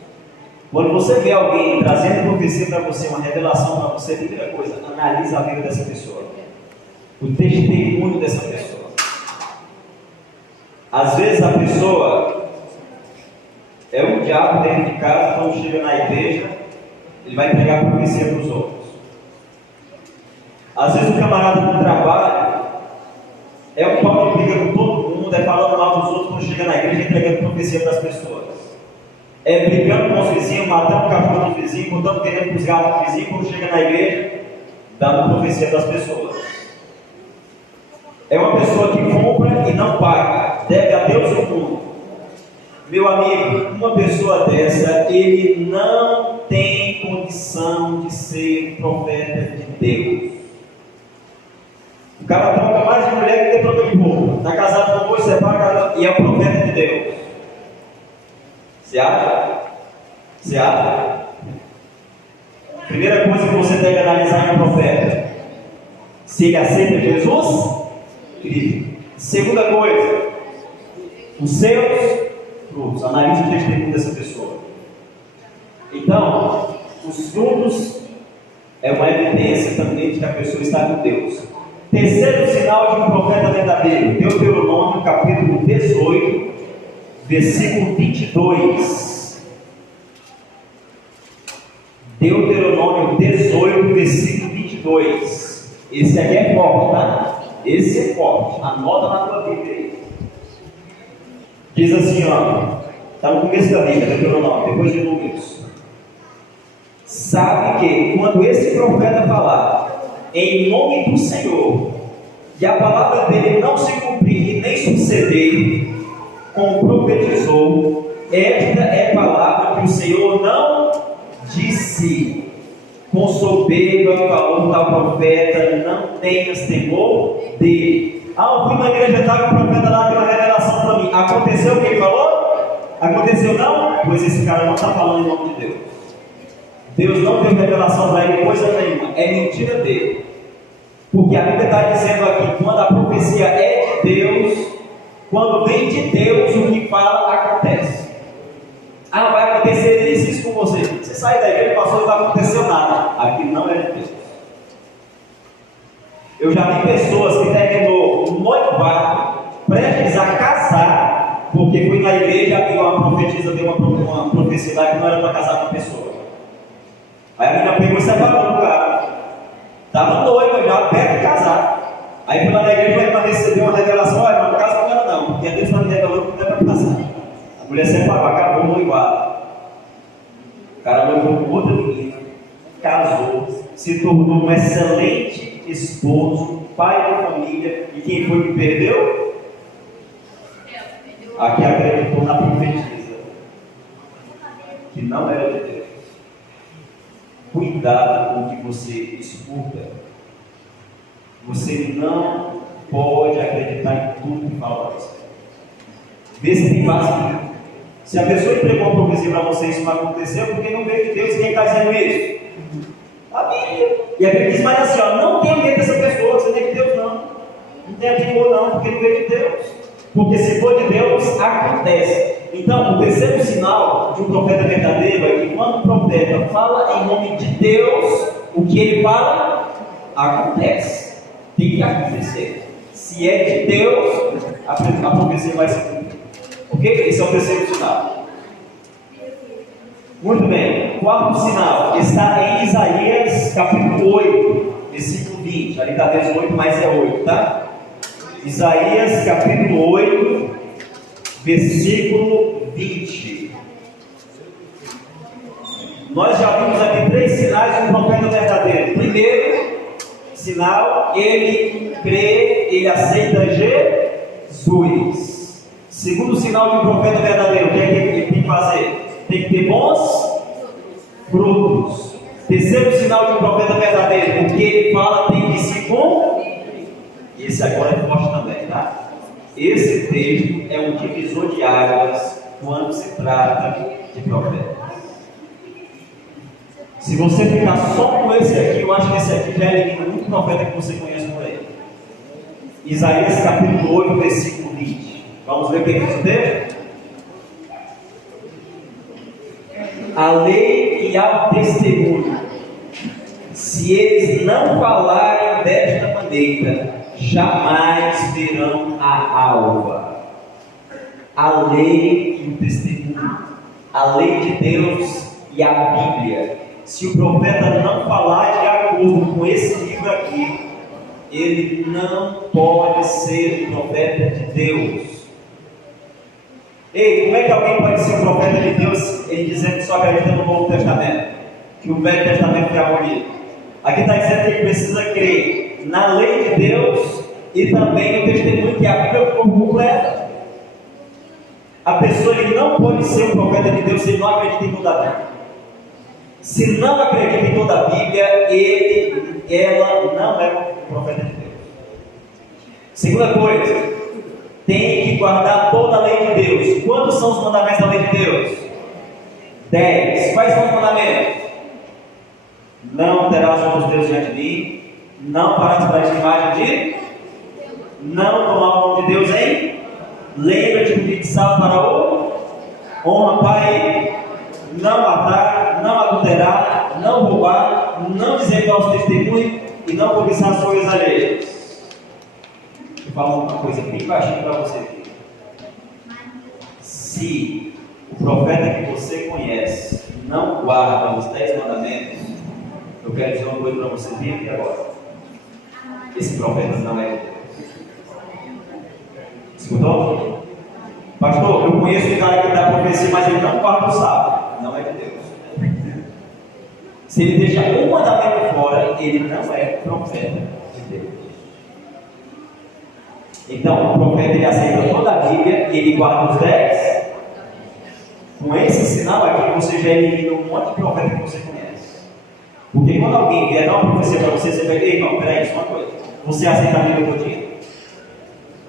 Quando você vê alguém trazendo profecia para você, uma revelação para você, a primeira coisa, analisa a vida dessa pessoa, o testemunho dessa pessoa. Às vezes a pessoa é um diabo dentro de casa, quando chega na igreja, ele vai entregar profecia para os outros. Às vezes o camarada do trabalho é um pau de briga com todo mundo, é falando mal dos outros, quando chega na igreja, entregando profecia para as pessoas. É brigando com os vizinhos, matando o cachorro dos vizinhos, botando veneno para os gatos dos vizinhos, quando chega na igreja, dando profecia para as pessoas. É uma pessoa que compra e não paga, deve a Deus e ao mundo. Meu amigo, uma pessoa dessa, ele não tem condição de ser profeta de Deus. O cara troca mais de mulher que troca de roupa. Está casado com dois, separa e é o profeta de Deus. Você acha? Você acha? Primeira coisa que você deve analisar em um profeta: se ele aceita Jesus, Cristo. Segunda coisa, os seus frutos. Analise o testemunho dessa pessoa. Então, os frutos é uma evidência também de que a pessoa está com Deus. Terceiro sinal de um profeta verdadeiro, Deuteronômio capítulo 18, versículo 22. Deuteronômio 18, versículo 22. Esse aqui é forte, tá? Esse é forte. Anota na tua Bíblia aí. Diz assim, ó. Está no começo da Bíblia, Deuteronômio, depois de Números. Sabe que quando esse profeta falar em nome do Senhor, e a palavra dele não se cumprir e nem suceder, como profetizou, esta é a palavra que o Senhor não disse. Com soberba falou tal profeta, não tenhas temor dele. Eu fui na igreja, estava o profeta lá, deu uma revelação para mim. Aconteceu o que ele falou? Aconteceu não? Pois esse cara não está falando em nome de Deus. Deus não deu revelação para ele coisa nenhuma, é mentira dele. Porque a Bíblia está dizendo aqui, quando a profecia é de Deus, quando vem de Deus, o que fala acontece. Vai acontecer isso com você. Você sai da igreja, passou e não aconteceu nada. Aqui não é de Deus. Eu já vi pessoas que terminou o noivado, prestes a casar, porque foi na igreja e uma profetisa deu uma profecia lá que não era para casar com a pessoa. Aí a menina pegou e separou do cara. Estava noiva já, perto de casar. Aí foi lá na igreja para receber uma revelação: olha, não casa com ela não, porque Deus está me revelando que não é para casar. A mulher separou, acabou o noivado. O cara noivou com outra menina, casou, se tornou um excelente esposo, pai da família. E quem foi que perdeu? A que acreditou na profetisa, que não era de Deus. Cuidado com o que você escuta. Você não pode acreditar em tudo que fala para você. Vê se tem base. Se a pessoa entregou uma profecia para você e isso não aconteceu, porque não veio de Deus. Quem está dizendo isso? A Bíblia. E a Bíblia diz mais assim, ó, não tenha medo dessa pessoa, você não é de Deus não. Não tenha temor não, porque não veio de Deus. Porque se for de Deus, acontece. Então, o terceiro sinal de um profeta verdadeiro é que quando o profeta fala em nome de Deus, o que ele fala, acontece. Tem que acontecer. Se é de Deus, a profecia vai se cumprir. Ok? Esse é o terceiro sinal. Muito bem. Quarto sinal está em Isaías capítulo 8, versículo 20. Ali está 18, mas é 8, tá? Isaías capítulo 8, versículo 20. Nós já vimos aqui 3 sinais de um profeta verdadeiro. Primeiro sinal, ele crê, ele aceita Jesus. Segundo sinal de um profeta verdadeiro, o que é que ele tem que fazer? Tem que ter bons frutos. Terceiro sinal de um profeta verdadeiro, o que ele fala tem que se cumprir. Esse agora é forte também, tá? Esse texto é um divisor de águas quando se trata de profetas. Se você ficar só com esse aqui, eu acho que esse aqui já elimina muito profeta que você conhece por aí. Isaías capítulo 8, versículo 20. Vamos ver o que diz o texto? A lei e ao testemunho, se eles não falarem desta maneira, jamais verão a alva. A lei e o testemunho, a lei de Deus e a Bíblia. Se o profeta não falar de acordo com esse livro aqui, ele não pode ser profeta de Deus. Ei, como é que alguém pode ser um profeta de Deus ele dizendo que só acredita no Novo Testamento? Que o Velho Testamento foi abolido. Aqui está dizendo que ele precisa crer na lei de Deus e também no testemunho que a Bíblia ficou completa. A pessoa ele não pode ser um profeta de Deus se ele não acredita em toda a Bíblia. Se não acredita em toda a Bíblia, ela não é um profeta de Deus. Segunda coisa, tem que guardar toda a lei de Deus. Quantos são os mandamentos da lei de Deus? 10. Quais são os mandamentos? Não terás outros deuses diante de mim. Não farás para esta imagem de. Não tomar o nome de Deus em. Lembra-te do que salvo para o. Honra pai. Não matar. Não adulterar. Não roubar. Não dizer falso testemunho. E não cobiçar as coisas alheias. Vou falar uma coisa bem baixinho para você aqui. Se o profeta que você conhece não guarda os 10 mandamentos, eu quero dizer uma coisa para você bem aqui agora. Esse profeta não é de Deus. Escutou? Pastor, eu conheço um cara que dá profecia, mas ele não guarda o sábado. Não é de Deus. Se ele deixa um mandamento fora, ele não é profeta de Deus. Então, o profeta ele aceita toda a Bíblia, ele guarda os 10. Com esse sinal aqui, você já elimina um monte de profeta que você conhece. Porque quando alguém vier dar uma profecia para você, você vai dizer: ei, não, peraí, só uma coisa. Você aceita a Bíblia todo dia?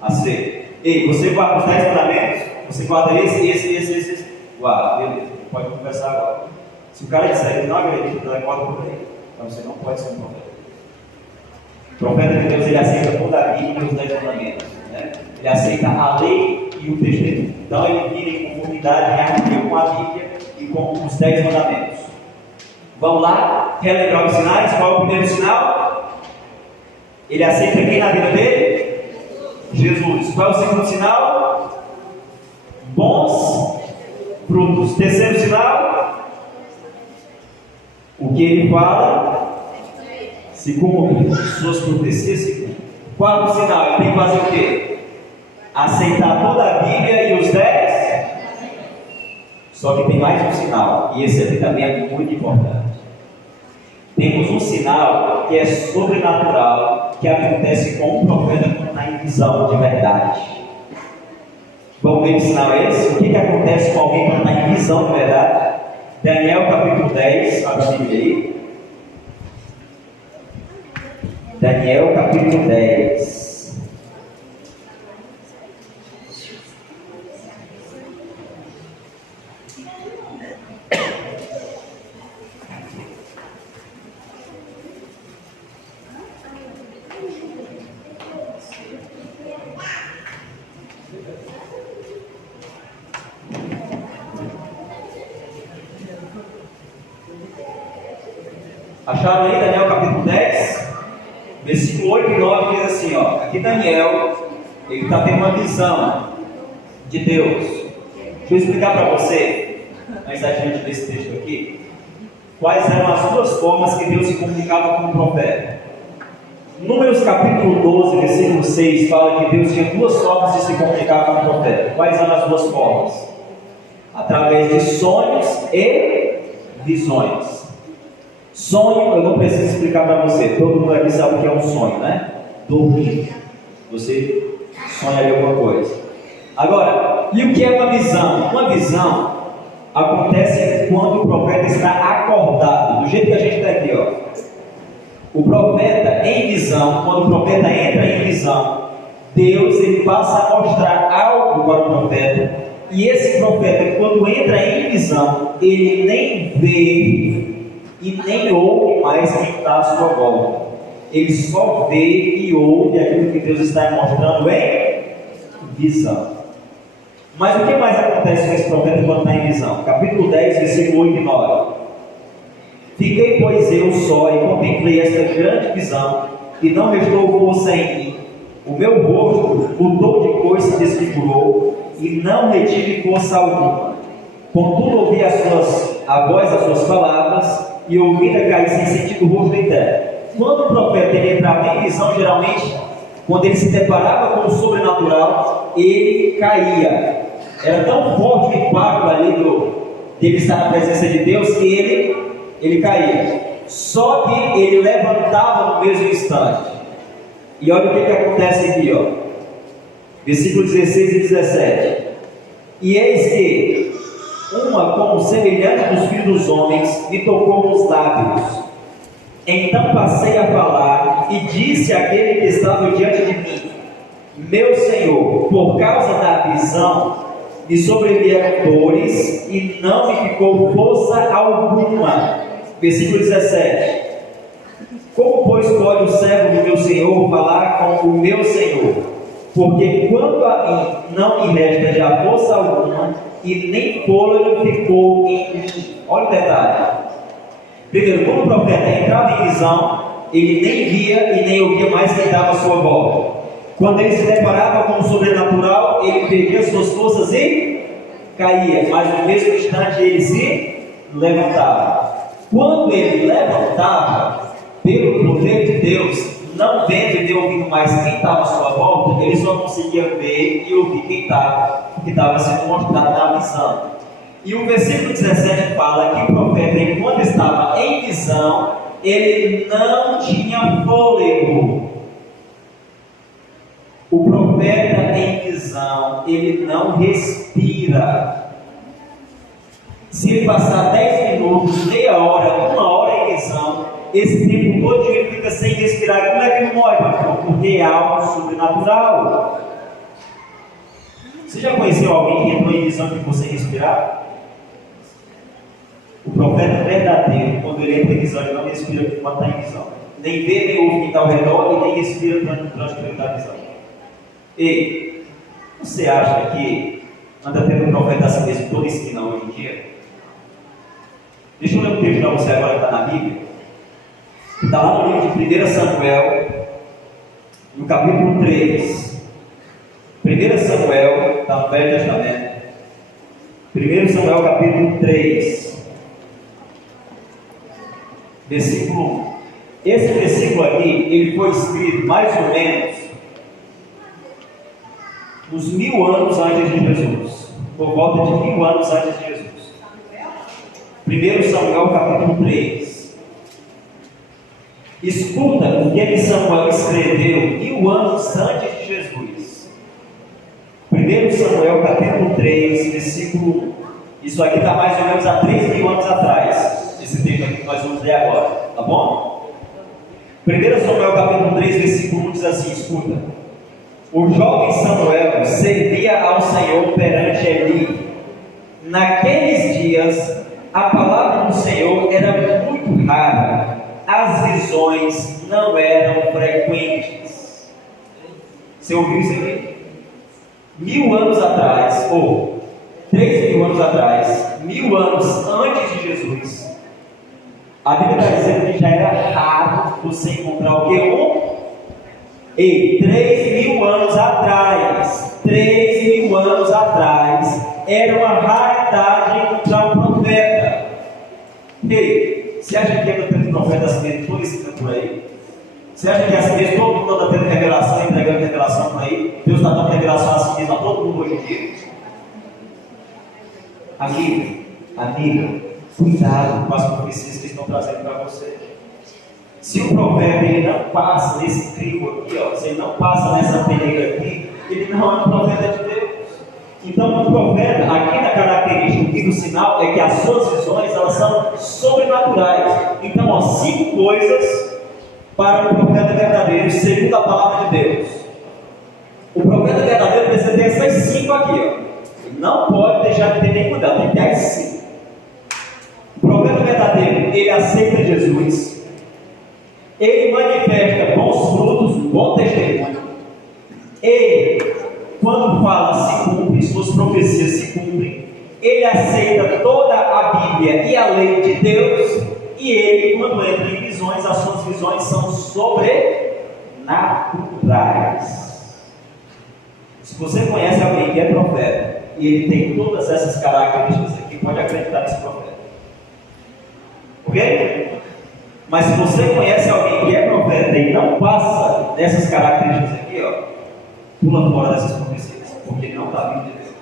Aceita. Ei, você guarda os 10 mandamentos? Você guarda esse. Guarda, beleza. Pode conversar agora. Se o cara disser que não acredita, então é guarda por aí. Então você não pode ser um profeta. O profeta de Deus, ele aceita toda a Bíblia e os 10 mandamentos. Né? Ele aceita a lei e o testemunho. Então ele vira em conformidade, em harmonia com a Bíblia e com os 10 mandamentos. Vamos lá, relembrar os sinais. Qual é o primeiro sinal? Ele aceita quem na vida dele? Jesus. Qual é o segundo sinal? Bons frutos. Terceiro sinal? O que ele fala se cumpre. Suas profecias se cumprem. Quarto sinal, ele tem que fazer o quê? Aceitar toda a Bíblia e os 10. Só que tem mais um sinal, e esse aqui também é muito importante. Temos um sinal que é sobrenatural, que acontece com um profeta quando está em visão de verdade. Vamos ver que sinal é esse? O que acontece com alguém quando está em visão de verdade? Daniel capítulo 10, abre a Bíblia aí. Daniel capítulo 10. Acharam aí Daniel capítulo 10? Versículo 8 e 9 diz assim, ó. Aqui Daniel, ele está tendo uma visão de Deus. Deixa eu explicar para você, mais adiante desse texto aqui, quais eram as duas formas que Deus se comunicava com o profeta. Números capítulo 12, versículo 6, fala que Deus tinha duas formas de se comunicar com o profeta. Quais eram as duas formas? Através de sonhos e visões. Sonho, eu não preciso explicar para você. Todo mundo aqui sabe o que é um sonho, né? Dormir. Você sonha ali alguma coisa. Agora, e o que é uma visão? Uma visão acontece quando o profeta está acordado. Do jeito que a gente está aqui, ó. O profeta em visão, quando o profeta entra em visão, Deus ele passa a mostrar algo para o profeta. E esse profeta, quando entra em visão, ele nem vê e nem ouve mais quem está à sua volta. Ele só vê e ouve aquilo que Deus está mostrando em visão. Mas o que mais acontece com esse profeta quando está em visão? Capítulo 10, versículo 8 e 9. Fiquei, pois, eu só e contemplei esta grande visão, e não restou força em mim. O meu rosto mudou de cor e se desfigurou, e não retive força alguma. Contudo, ouvi a voz das suas palavras, e ouvi a cair sem sentido o rosto em terra. Quando o profeta ele entrava em visão, geralmente, quando ele se deparava com o sobrenatural, ele caía. Era tão forte o impacto ali dele estar na presença de Deus que ele caía. Só que ele levantava no mesmo instante. E olha o que acontece aqui, ó. Versículo 16 e 17. E eis que uma como semelhante dos filhos dos homens me tocou nos lábios. Então passei a falar e disse àquele que estava diante de mim: meu Senhor, por causa da visão me sobrevieram dores e não me ficou força alguma. Versículo 17. Como, pois, pode o servo do meu Senhor falar com o meu Senhor? Porque quanto a mim não me resta já força alguma e nem fôlego ficou em mim. Olha o detalhe. Primeiro, quando o profeta entrava em visão, ele nem via e nem ouvia mais quem estava à sua volta. Quando ele se deparava com o sobrenatural, ele perdia suas forças e caía, mas no mesmo instante ele se levantava. Quando ele levantava, pelo poder de Deus, não vendo e nem ouvindo mais quem estava à sua volta, ele só conseguia ver e ouvir quem estava, porque estava sendo mostrado na visão. E o versículo 17 fala que o profeta, enquanto estava em visão, ele não tinha fôlego. O profeta em visão, ele não respira. Se ele passar 10 minutos, meia hora, 1 hora em visão, esse tempo todo ele fica sem respirar. Como é que ele morre, pastor? Porque é algo sobrenatural. Você já conheceu alguém que entrou em visão e ficou sem respirar? O profeta verdadeiro, quando ele entra em visão, ele não respira enquanto está em visão. Nem vê, nem ouve quem está ao redor e nem respira durante o período da visão. Ei, você acha que anda tendo um profeta assim mesmo toda esquina hoje em dia? Deixa eu ler um texto para você agora que está na Bíblia. Que está lá no livro de 1 Samuel, no capítulo 3. 1 Samuel, está no Velho Testamento. 1 Samuel, capítulo 3. Versículo 1. Esse versículo aqui, ele foi escrito mais ou menos uns 1000 anos antes de Jesus, por volta de 1000 anos antes de Jesus. 1 Samuel capítulo 3. Escuta o que Samuel escreveu 1000 anos antes de Jesus. 1 Samuel capítulo 3, versículo 1. Isso aqui está mais ou menos há 3000 anos atrás. Esse texto aqui que nós vamos ler agora, tá bom? 1 Samuel capítulo 3, versículo 1 diz assim, escuta. O jovem Samuel servia ao Senhor perante Eli. Naqueles dias, a palavra do Senhor era muito rara, as visões não eram frequentes. Você ouviu isso aqui? 1000 anos atrás, ou 3000 anos atrás, 1000 anos antes de Jesus, a Bíblia está dizendo que já era raro você encontrar o que? E 3000 anos atrás, 3000 anos atrás, era uma raridade encontrar um profeta. Ei, você acha que ainda tendo profeta assim mesmo todo esse tempo por aí? Você acha que assim mesmo todo mundo está tendo revelação, entregando revelação por aí? Deus está dando revelação assim mesmo a todo mundo hoje em dia? Amiga, cuidado com as profecias que estão trazendo para você. Se o profeta ele não passa nesse crivo aqui, ó, se ele não passa nessa peneira aqui, ele não é um profeta de Deus. Então o profeta, aqui na característica aqui do sinal, é que as suas visões elas são sobrenaturais. Então, ó, 5 coisas para o profeta verdadeiro, segundo a palavra de Deus. O profeta verdadeiro precisa ter essas 5 aqui, ó. Ele não pode deixar de ter nem cuidado, tem que ter as 5. O profeta verdadeiro, ele aceita Jesus. Ele manifesta bons frutos, bom testemunho. Ele, quando fala, se cumpre, suas profecias se cumprem. Ele aceita toda a Bíblia e a lei de Deus. E ele, quando entra em visões, as suas visões são sobrenaturais. Se você conhece alguém que é profeta e ele tem todas essas características aqui, pode acreditar nesse profeta. Ok? Mas se você conhece alguém que é profeta e não passa dessas características aqui, ó, pula fora dessas profecias, porque não está vindo de Deus.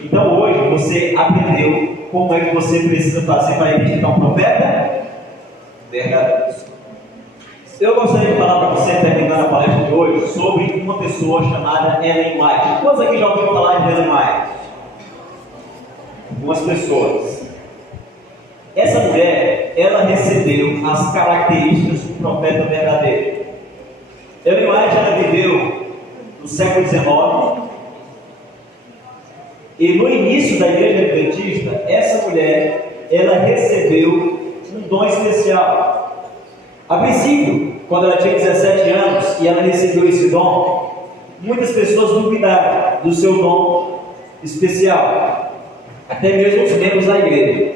Então hoje você aprendeu como é que você precisa fazer para identificar um profeta verdadeiro. Eu gostaria de falar para você, terminando a palestra de hoje, sobre uma pessoa chamada Ellen White. Quantos aqui já ouviram falar de Ellen White? Algumas pessoas. Essa mulher, ela recebeu as características do profeta verdadeiro. Ellen White, ela viveu no século XIX, e no início da igreja adventista, essa mulher, ela recebeu um dom especial. A princípio, quando ela tinha 17 anos e ela recebeu esse dom, muitas pessoas duvidaram do seu dom especial, até mesmo os membros da igreja.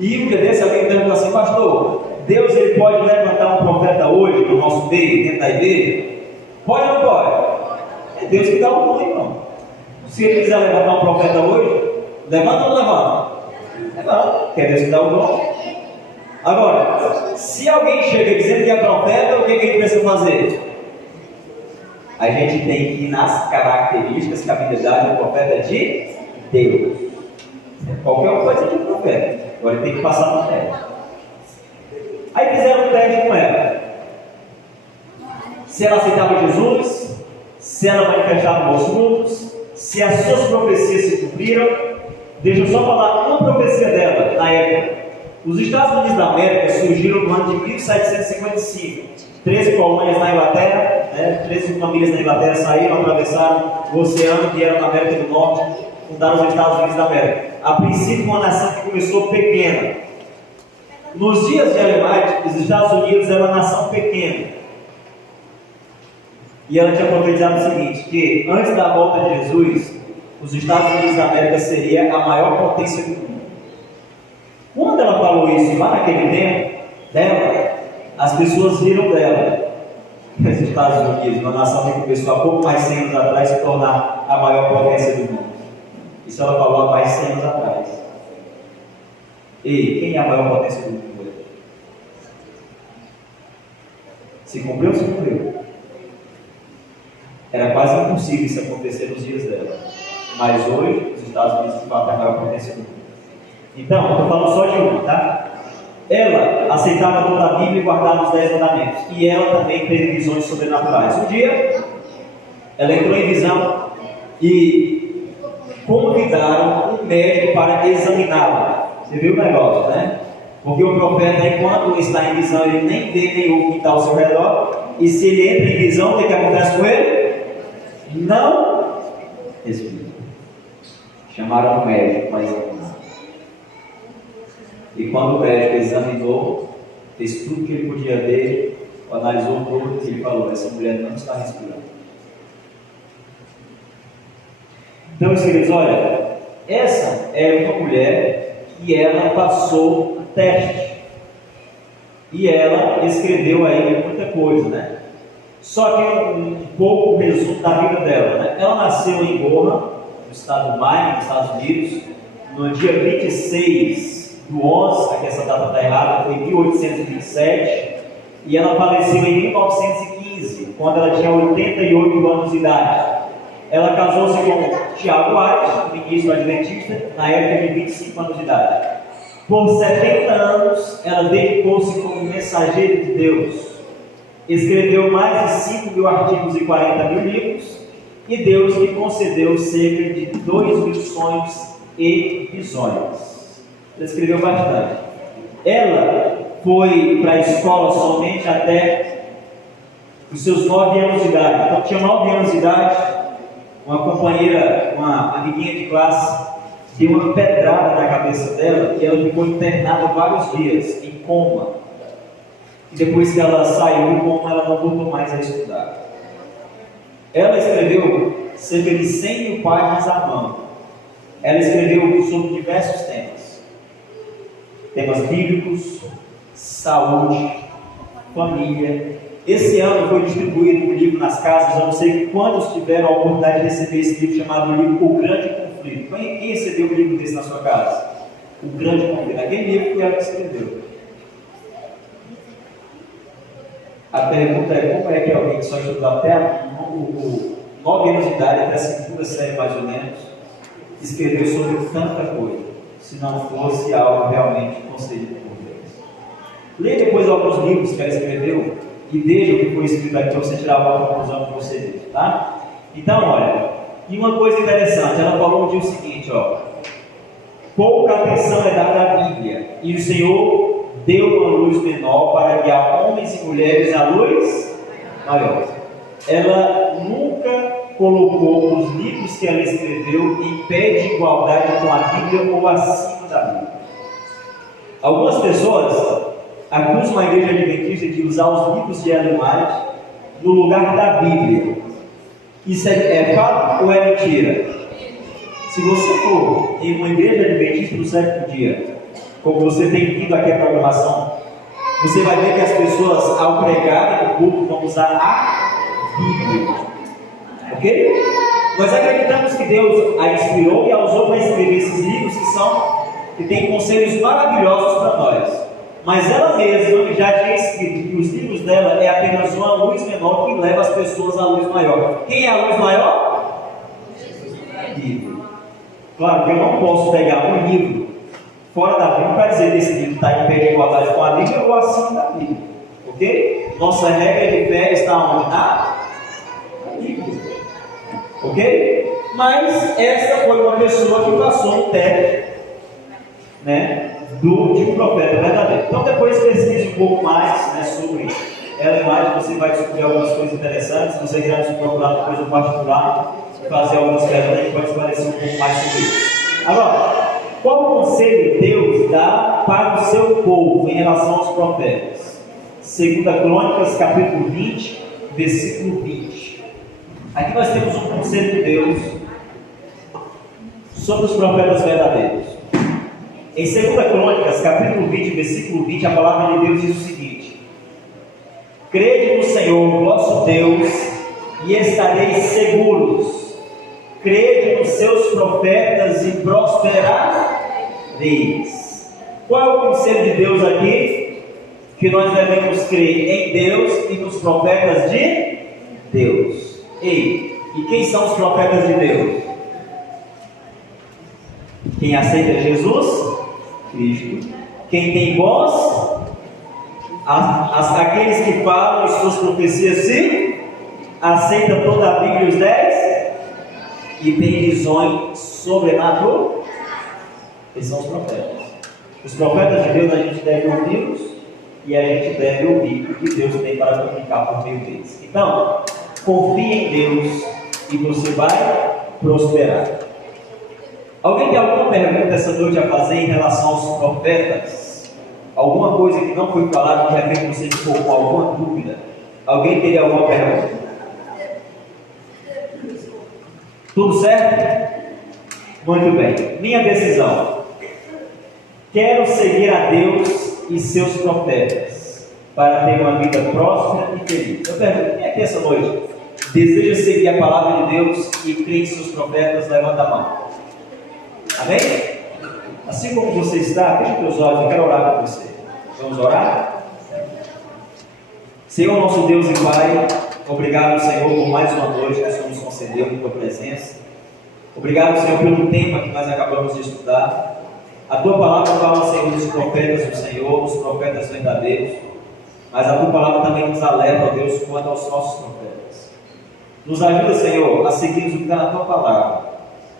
E um dia desse alguém perguntou assim: pastor, Deus ele pode levantar um profeta hoje no nosso meio, dentro da igreja? Pode ou não pode? É Deus que dá o dom, irmão. Se ele quiser levantar um profeta hoje, levanta ou não levanta? Levanta, porque é Deus que dá o dom. Agora, se alguém chega dizendo que é profeta, o que a gente precisa fazer? A gente tem que ir nas características que a Bíblia dá de um profeta de Deus. Qualquer coisa de profeta. Agora ele tem que passar no teste. Aí fizeram um teste com ela. Se ela aceitava Jesus, se ela manifestava bons frutos, se as suas profecias se cumpriram. Deixa eu só falar uma profecia dela na época. Os Estados Unidos da América surgiram no ano de 1755. 13 colônias na Inglaterra, 13 famílias na Inglaterra saíram, atravessaram o oceano, vieram na América do Norte, fundaram os Estados Unidos da América. A princípio, uma nação que começou pequena. Nos dias de Ellen White, os Estados Unidos era uma nação pequena. E ela tinha profetizado o seguinte: que antes da volta de Jesus, os Estados Unidos da América seria a maior potência do mundo. Quando ela falou isso lá naquele tempo dela, as pessoas viram dela, os Estados Unidos, uma nação que começou há pouco mais de 100 anos atrás, se tornar a maior potência do mundo. Isso ela falou há mais de 100 anos atrás. E quem é a maior potência do mundo hoje? Se cumpriu ou se cumpriu? Era quase impossível isso acontecer nos dias dela. Mas hoje, os Estados Unidos de fato é a maior potência do mundo. Então, eu estou falando só de uma, tá? Ela aceitava toda a Bíblia e guardava os 10 mandamentos. E ela também teve visões sobrenaturais. Um dia, ela entrou em visão e convidaram um médico para examiná-la. Você viu o negócio, né? Porque o profeta, enquanto está em visão, ele nem vê nem ouve o que está ao seu redor. E se ele entra em visão, o que acontece com ele? Não respira. Chamaram o médico para examinar. E quando o médico examinou, fez tudo que ele podia ver, analisou tudo e ele falou: essa mulher não está respirando. Então, meus queridos, olha, essa é uma mulher que ela passou o teste. E ela escreveu aí muita coisa, né? Só que um pouco o resumo da vida dela, né? Ela nasceu em Gorham, no estado do Maine, nos Estados Unidos, no dia 26 do 11, aqui essa data está errada, foi 1827, e ela faleceu em 1915, quando ela tinha 88 anos de idade. Ela casou-se com Tiago White, ministro adventista, na época de 25 anos de idade. Por 70 anos, ela dedicou-se como mensageira de Deus. Escreveu mais de 5.000 artigos e 40.000 livros, e Deus lhe concedeu cerca de 2.000 sonhos e visões. Ela escreveu bastante. Ela foi para a escola somente até os seus 9 anos de idade. Então, tinha 9 anos de idade, uma companheira, uma amiguinha de classe, deu uma pedrada na cabeça dela e ela ficou internada vários dias, em coma. E depois que ela saiu do coma, ela não voltou mais a estudar. Ela escreveu cerca de 100.000 páginas à mão. Ela escreveu sobre diversos temas. Temas bíblicos, saúde, família. Esse ano foi distribuído um livro nas casas. Eu não sei quantos tiveram a oportunidade de receber esse livro chamado livro O Grande Conflito. Quem recebeu um livro desse na sua casa? O Grande Conflito. Aquele livro foi ela que escreveu. A pergunta é: como é que alguém que só estudou até 9 anos de idade, até a segunda série mais ou menos, escreveu sobre tanta coisa, se não fosse algo realmente concedido por Deus? Leia depois alguns livros que ela escreveu e veja o que foi escrito aqui para você tirar uma conclusão que você veja, tá? Então, olha, e uma coisa interessante, ela falou o seguinte, ó: pouca atenção é dada à Bíblia, e o Senhor deu uma luz menor para guiar homens e mulheres à luz maior. Ela nunca colocou os livros que ela escreveu em pé de igualdade com a Bíblia ou acima da Bíblia. Algumas pessoas acusam a igreja adventista de usar os livros de Ellen White no lugar da Bíblia. Isso é fato ou é mentira? Se você for em uma igreja adventista do sétimo dia, como você tem vindo aqui a programação, você vai ver que as pessoas, ao pregarem no culto, vão usar a Bíblia. Ok? Nós acreditamos que Deus a inspirou e a usou para escrever esses livros que têm conselhos maravilhosos para nós. Mas ela mesma já tinha escrito que os livros dela é apenas uma luz menor que leva as pessoas à luz maior. Quem é a luz maior? Bíblia. Claro que eu não posso pegar um livro fora da Bíblia para dizer que esse livro está em pé de igualdade com a Bíblia ou acima da Bíblia. Ok? Nossa regra de fé está onde? Na Bíblia. Ok? Mas essa foi uma pessoa que passou um teste, né, de um profeta verdadeiro. Então depois pesquise um pouco mais, né, sobre ela, mais você vai descobrir algumas coisas interessantes. Se você quiser nos procurar depois no particular, fazer algumas perguntas, a gente pode esclarecer um pouco mais sobre isso. Agora, qual conselho Deus dá para o seu povo em relação aos profetas? 2 Crônicas, capítulo 20, versículo 20. Aqui nós temos um conselho de Deus sobre os profetas verdadeiros. Em 2 Crônicas, capítulo 20, versículo 20, a palavra de Deus diz o seguinte: crede no Senhor, vosso Deus, e estareis seguros. Crede nos seus profetas e prosperareis. Qual é o conselho de Deus aqui? Que nós devemos crer em Deus e nos profetas de Deus. Ei, e quem são os profetas de Deus? Quem aceita Jesus Cristo. Quem tem voz? Aqueles que falam as suas profecias, sim, aceitam toda a Bíblia e os 10 e tem visões sobrenaturais. Esses são os profetas. Os profetas de Deus a gente deve ouvi-los e a gente deve ouvir o que Deus tem para comunicar por meio deles. Então, confie em Deus e você vai prosperar. Alguém tem alguma pergunta essa noite a fazer em relação aos profetas? Alguma coisa que não foi falada que já fez você ficou com alguma dúvida? Alguém teria alguma pergunta? Tudo certo? Muito bem. Minha decisão: quero seguir a Deus e seus profetas para ter uma vida próspera e feliz. Eu pergunto: quem aqui essa noite deseja seguir a palavra de Deus e crê em seus profetas? Levanta a mão. Amém? Assim como você está, feche os teus olhos, eu quero orar por você. Vamos orar? Senhor, nosso Deus e Pai, obrigado, Senhor, por mais uma noite que o Senhor nos concedeu em tua presença. Obrigado, Senhor, pelo tema que nós acabamos de estudar. A tua palavra fala, Senhor, dos profetas do Senhor, dos profetas verdadeiros, mas a tua palavra também nos alerta, ó Deus, quanto aos nossos profetas. Nos ajuda, Senhor, a seguirmos o que está na tua palavra.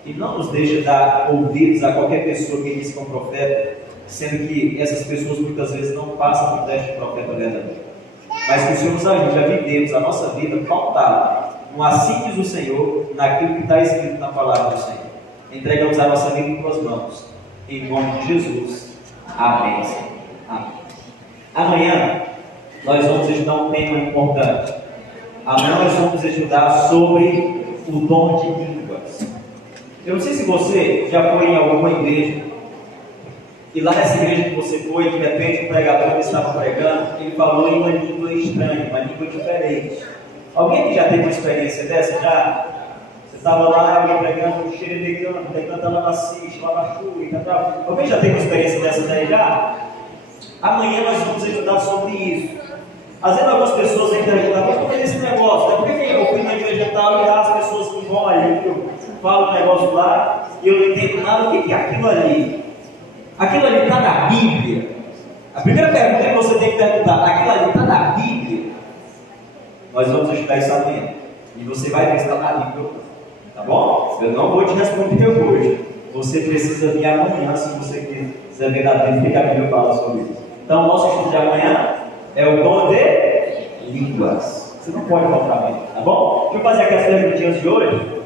E não nos deixa dar ouvidos a qualquer pessoa que diz que é um profeta, sendo que essas pessoas muitas vezes não passam por teste de profeta verdadeiro. Mas que o Senhor nos ajude a vivermos a nossa vida pautada no assim diz o Senhor, naquilo que está escrito na palavra do Senhor. Entregamos a nossa vida em tuas mãos. Em nome de Jesus. Amém, Senhor. Amém. Amanhã nós vamos estudar um tema importante. Amanhã nós vamos estudar sobre o dom de línguas. Eu não sei se você já foi em alguma igreja, e lá nessa igreja que você foi, de repente o pregador que estava pregando, ele falou em uma língua estranha, uma língua diferente. Alguém que já teve uma experiência dessa? Já? Você estava lá, alguém pregando, xerebecando, cantando labaciche, labachu e tal. Alguém já teve uma experiência dessa daí já? Amanhã nós vamos estudar sobre isso. Às vezes algumas pessoas na igreja tal, mas por que esse negócio? Por que eu fui na igreja tal e as pessoas que vão ali, eu falo um negócio lá e eu não entendo nada, o que é aquilo ali? Aquilo ali está na Bíblia. A primeira pergunta que você tem que perguntar, aquilo ali está na Bíblia? Nós vamos estudar isso amanhã. E você vai ver se está na Bíblia ou não. Tá bom? Eu não vou te responder hoje. Você precisa vir amanhã se você quiser ver na Bíblia que a Bíblia fala sobre isso. Então, o nosso estudo de amanhã é o dom de línguas. Você não pode faltar bem, tá bom? Deixa eu fazer aqui as perguntinhas de hoje.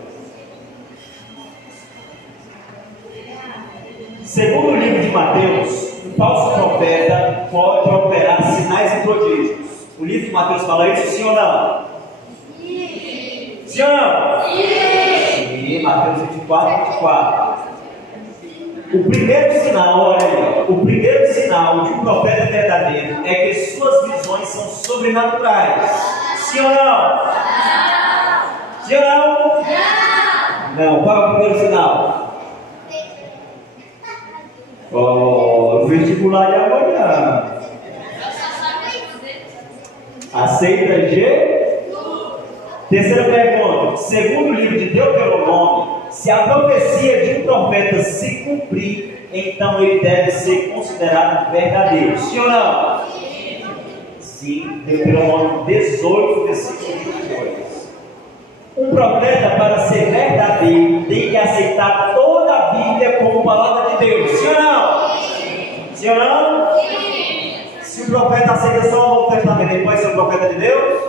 Segundo o livro de Mateus, um falso profeta pode operar sinais e prodígios. O livro de Mateus fala isso, sim ou não? Sim. Sim ou não? Sim. E Mateus 24, 24. O primeiro sinal, olha aí, o primeiro sinal de um profeta verdadeiro é que suas visões são sobrenaturais. Sim ou não? Sim ou não? Não. Qual é o primeiro sinal? O vestibular de amanhã. Aceita Jesus? Terceira pergunta. Segundo o livro de Deuteronômio, se a profecia de um profeta se cumprir, então ele deve ser considerado verdadeiro. Sim ou não? Sim. Deuteronômio 18, versículo 22. Um profeta, para ser verdadeiro, tem que aceitar toda a Bíblia como palavra de Deus. Sim ou não? Sim ou não? Se o profeta aceita só o Novo Testamento, ele pode ser um profeta de Deus?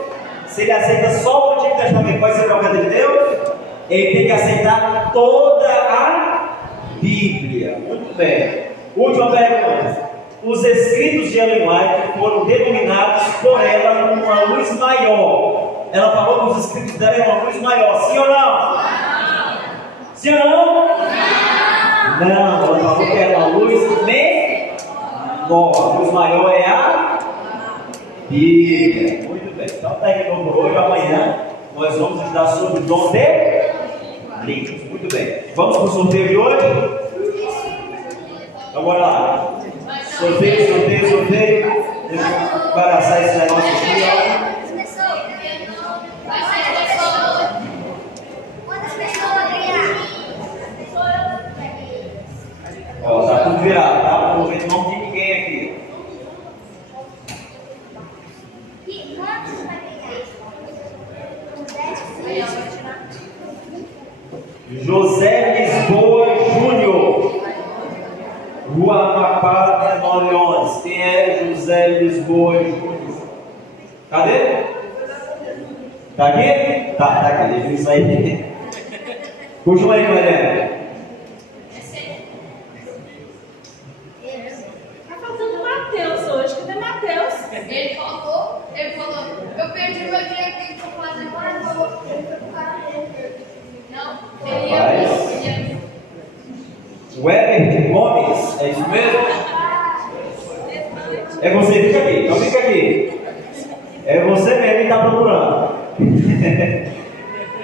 Se ele aceita só o Antigo Testamento, pode ser um profeta de Deus? Ele tem que aceitar toda a Bíblia. Muito bem. Última pergunta. Os escritos de Ellen White foram denominados por ela como uma luz maior. Ela falou que os escritos dela é uma luz maior. Sim ou não? Sim ou não? Não, ela falou que era uma luz menor. A luz maior é a Bíblia. Muito bem. Então terminou por hoje. Amanhã nós vamos estudar sobre o dom de línguas. Muito bem. Vamos para o sorteio de hoje? Então bora lá. Sorteio. Deixa eu embaraçar esse negócio aqui, ó. Ó, tá tudo virado, tá? Não vou nome de ninguém aqui. José Lisboa Júnior, Rua Amapá, 911. Quem é José Lisboa Júnior? Cadê? Tá aqui? Tá aqui, deixa eu sair. Puxa uma aí, Mariana. Tá faltando Mateus hoje. Cadê Mateus? Ele falou, eu perdi meu dia aqui pra fazer mais, eu vou ficar não, ele ia. Weber de Gomes, é isso mesmo? É você, fica aqui, então fica aqui. É você mesmo que está procurando.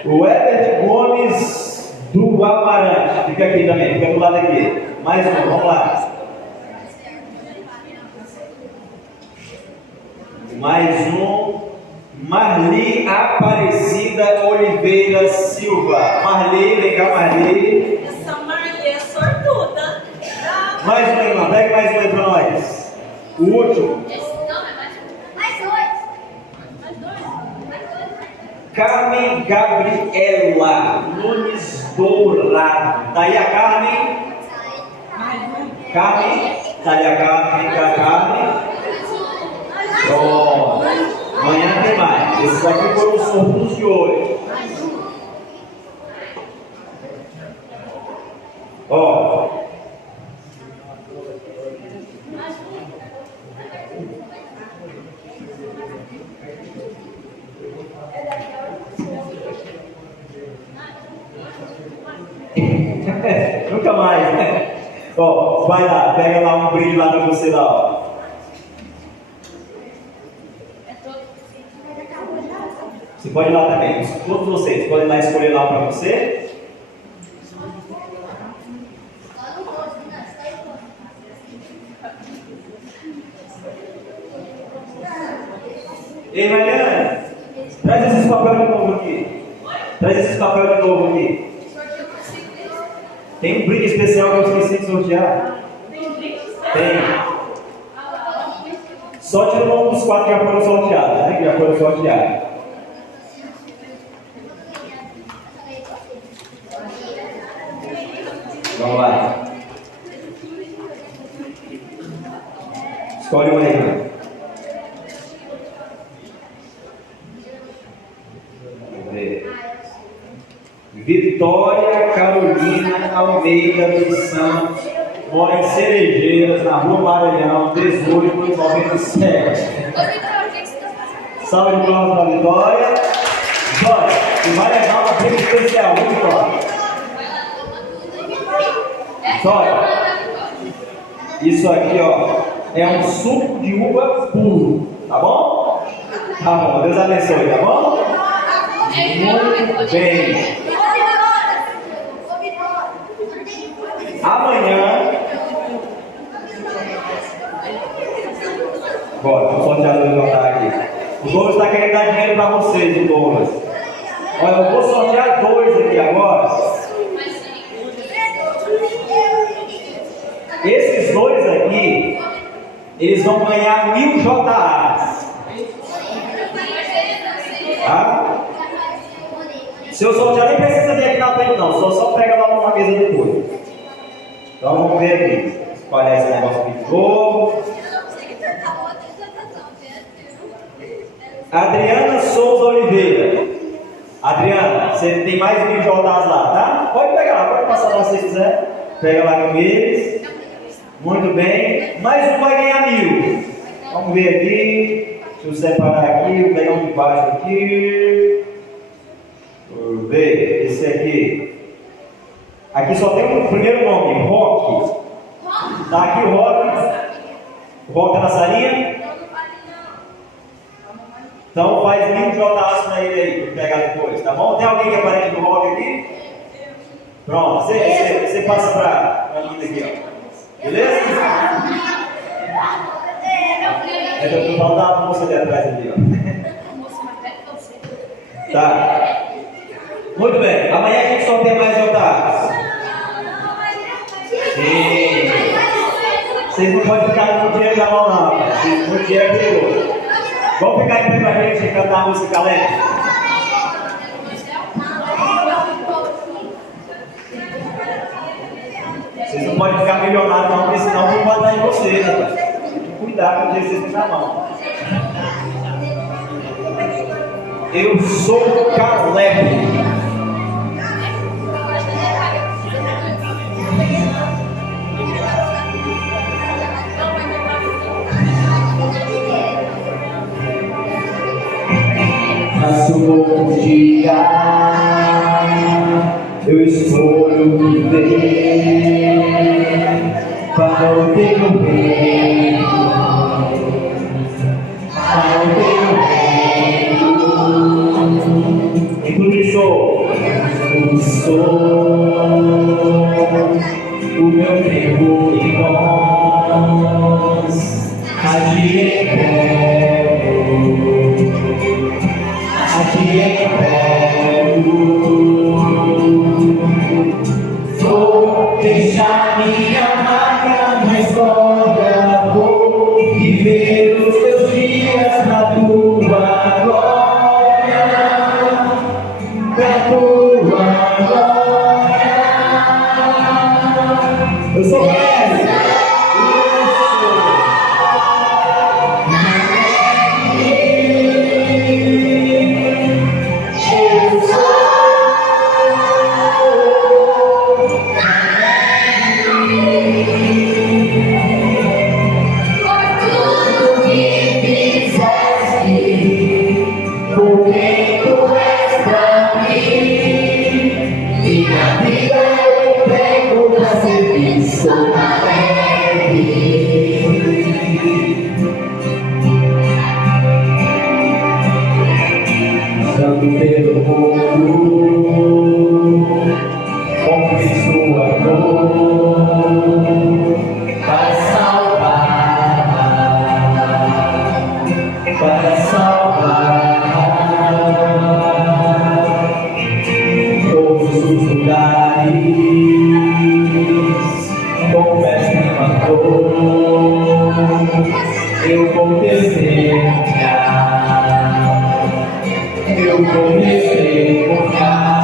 O Weber de Gomes do Amarante, fica aqui também, fica do lado aqui. Mais um, vamos lá. Mais um. Marli Aparecida Oliveira Silva. Marli, vem cá, Marli. Essa Marli é sortuda. Mais um, irmão, pega mais um aí para nós. O último. Carmen Gabriela Nunes Dourado. Daí a Carmen. Daí a Carmen, vem cá, Carmen. Pronto. Amanhã tem mais. Esses aqui foram os sortudos de hoje. Ó. Nunca mais, né? Ó, vai lá, pega lá um brinde lá pra você lá, ó. Você pode ir lá também. Todos vocês podem lá escolher lá para você. Ei, Mariana, traz esses papéis de novo aqui. Traz esses papéis de novo aqui. Tem um brinde especial que eu esqueci de sortear. Tem um brinde? Tem. Só tira o nome dos 4 que já foram sorteados, né? Que já foram sorteados. Vamos lá. Escolhe um aí. Vamos ver. Vitória Carolina Almeida dos Santos, mora em Cerejeiras, na Rua Maranhão, 1897. Salve de palmas para a Vitória. Vitória, e vai levar uma prêmio especial, viu, Vitória? Vitória, isso aqui, ó, é um suco de uva puro, tá bom? Tá bom, Deus abençoe, tá bom? Muito bem. Amanhã, bora, vamos sortear o Douglas aqui. O Douglas está querendo dar dinheiro para vocês, o Douglas. Olha, eu vou sortear 2 aqui agora. Esses 2 aqui, eles vão ganhar 1000 JAs. Tá? Se eu sortear, nem precisa vir aqui na frente, não. Só pega lá numa mesa depois. Então vamos ver aqui. Espalhar esse negócio aqui de novo. Adriana Souza Oliveira. Adriana, você tem mais 1000 JAs lá, tá? Pode pegar lá, pode passar lá se você quiser. Pega lá com eles. Muito bem. Mais um vai ganhar 1000. Vamos ver aqui. Deixa eu separar aqui. Vou pegar um de baixo aqui. Vamos ver. Esse aqui. Aqui só tem o primeiro nome, Rock. Tá aqui o Rock. O Rock tá na salinha? Então faz 1000 JAs pra ele aí, pra pegar depois, tá bom? Tem alguém que é parente do Rock aqui? Pronto, você passa pra mim aqui, ó. Beleza? Eu tô falando da moça ali atrás ali, ó. Tá. Muito bem, amanhã a gente só tem mais JAs. Sim. Vocês não podem ficar com o dinheiro na mão, não. O dinheiro é perigoso. Vamos ficar aqui pra gente cantar a música lenta. Vocês não podem ficar milionários, não, porque senão não vai dar em vocês, rapaz. Tem que cuidar com o dinheiro que vocês têm na mão. Eu sou o Caleb. Faço um outro dia, eu escolho viver para o teu reino, para o teu reino. E tudo que sou, o meu tempo e nós, aqui em pé. Aqui em pé, vou deixar minha marca na história, vou viver os teus dias na tua glória, na tua glória. Eu sou velho. eu vou testemunhar, eu vou testemunhar,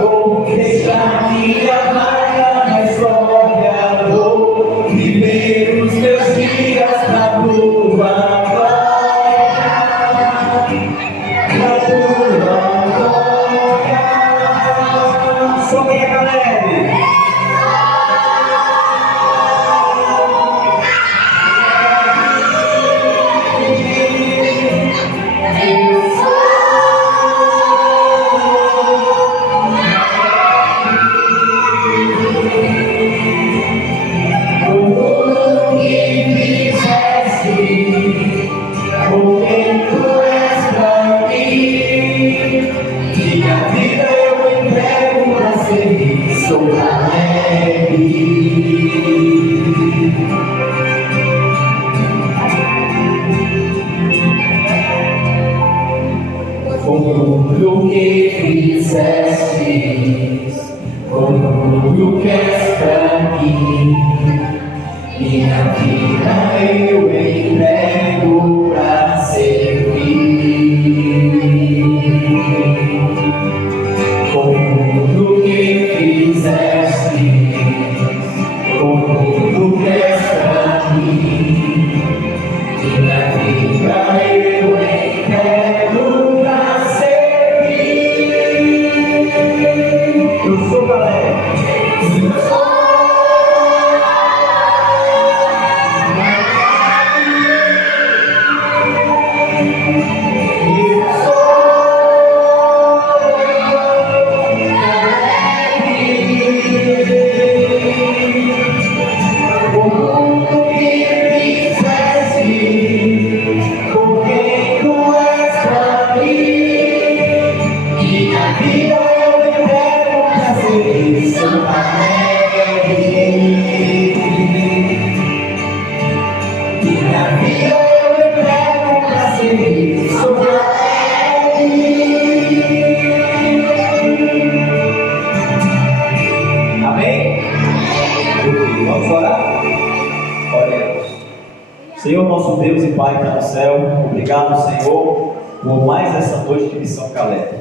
vou deixar minha marca na história, vou viver os meus dias pra tua glória, pra tua glória. Só quem é galera? Sou alegre, tudo que fizeste, tudo que és pra mim, minha vida eu entrego pra servir. Tudo que fizeste, tudo que és pra mim, minha vida eu entrego pra servir. Eu sou galera. Senhor, nosso Deus e Pai que está no céu, obrigado, Senhor, por mais essa noite de Missão Caleb.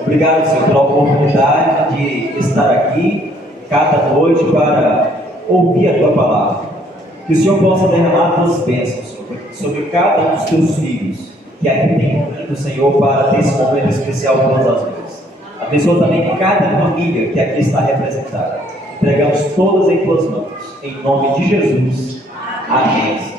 Obrigado, Senhor, pela oportunidade de estar aqui cada noite para ouvir a Tua palavra. Que o Senhor possa derramar Tuas bênçãos sobre cada um dos Teus filhos que aqui tem vindo, Senhor, para ter esse momento especial todas as vezes. Abençoa também cada família que aqui está representada. Entregamos todas em Tuas mãos. Em nome de Jesus. Amém.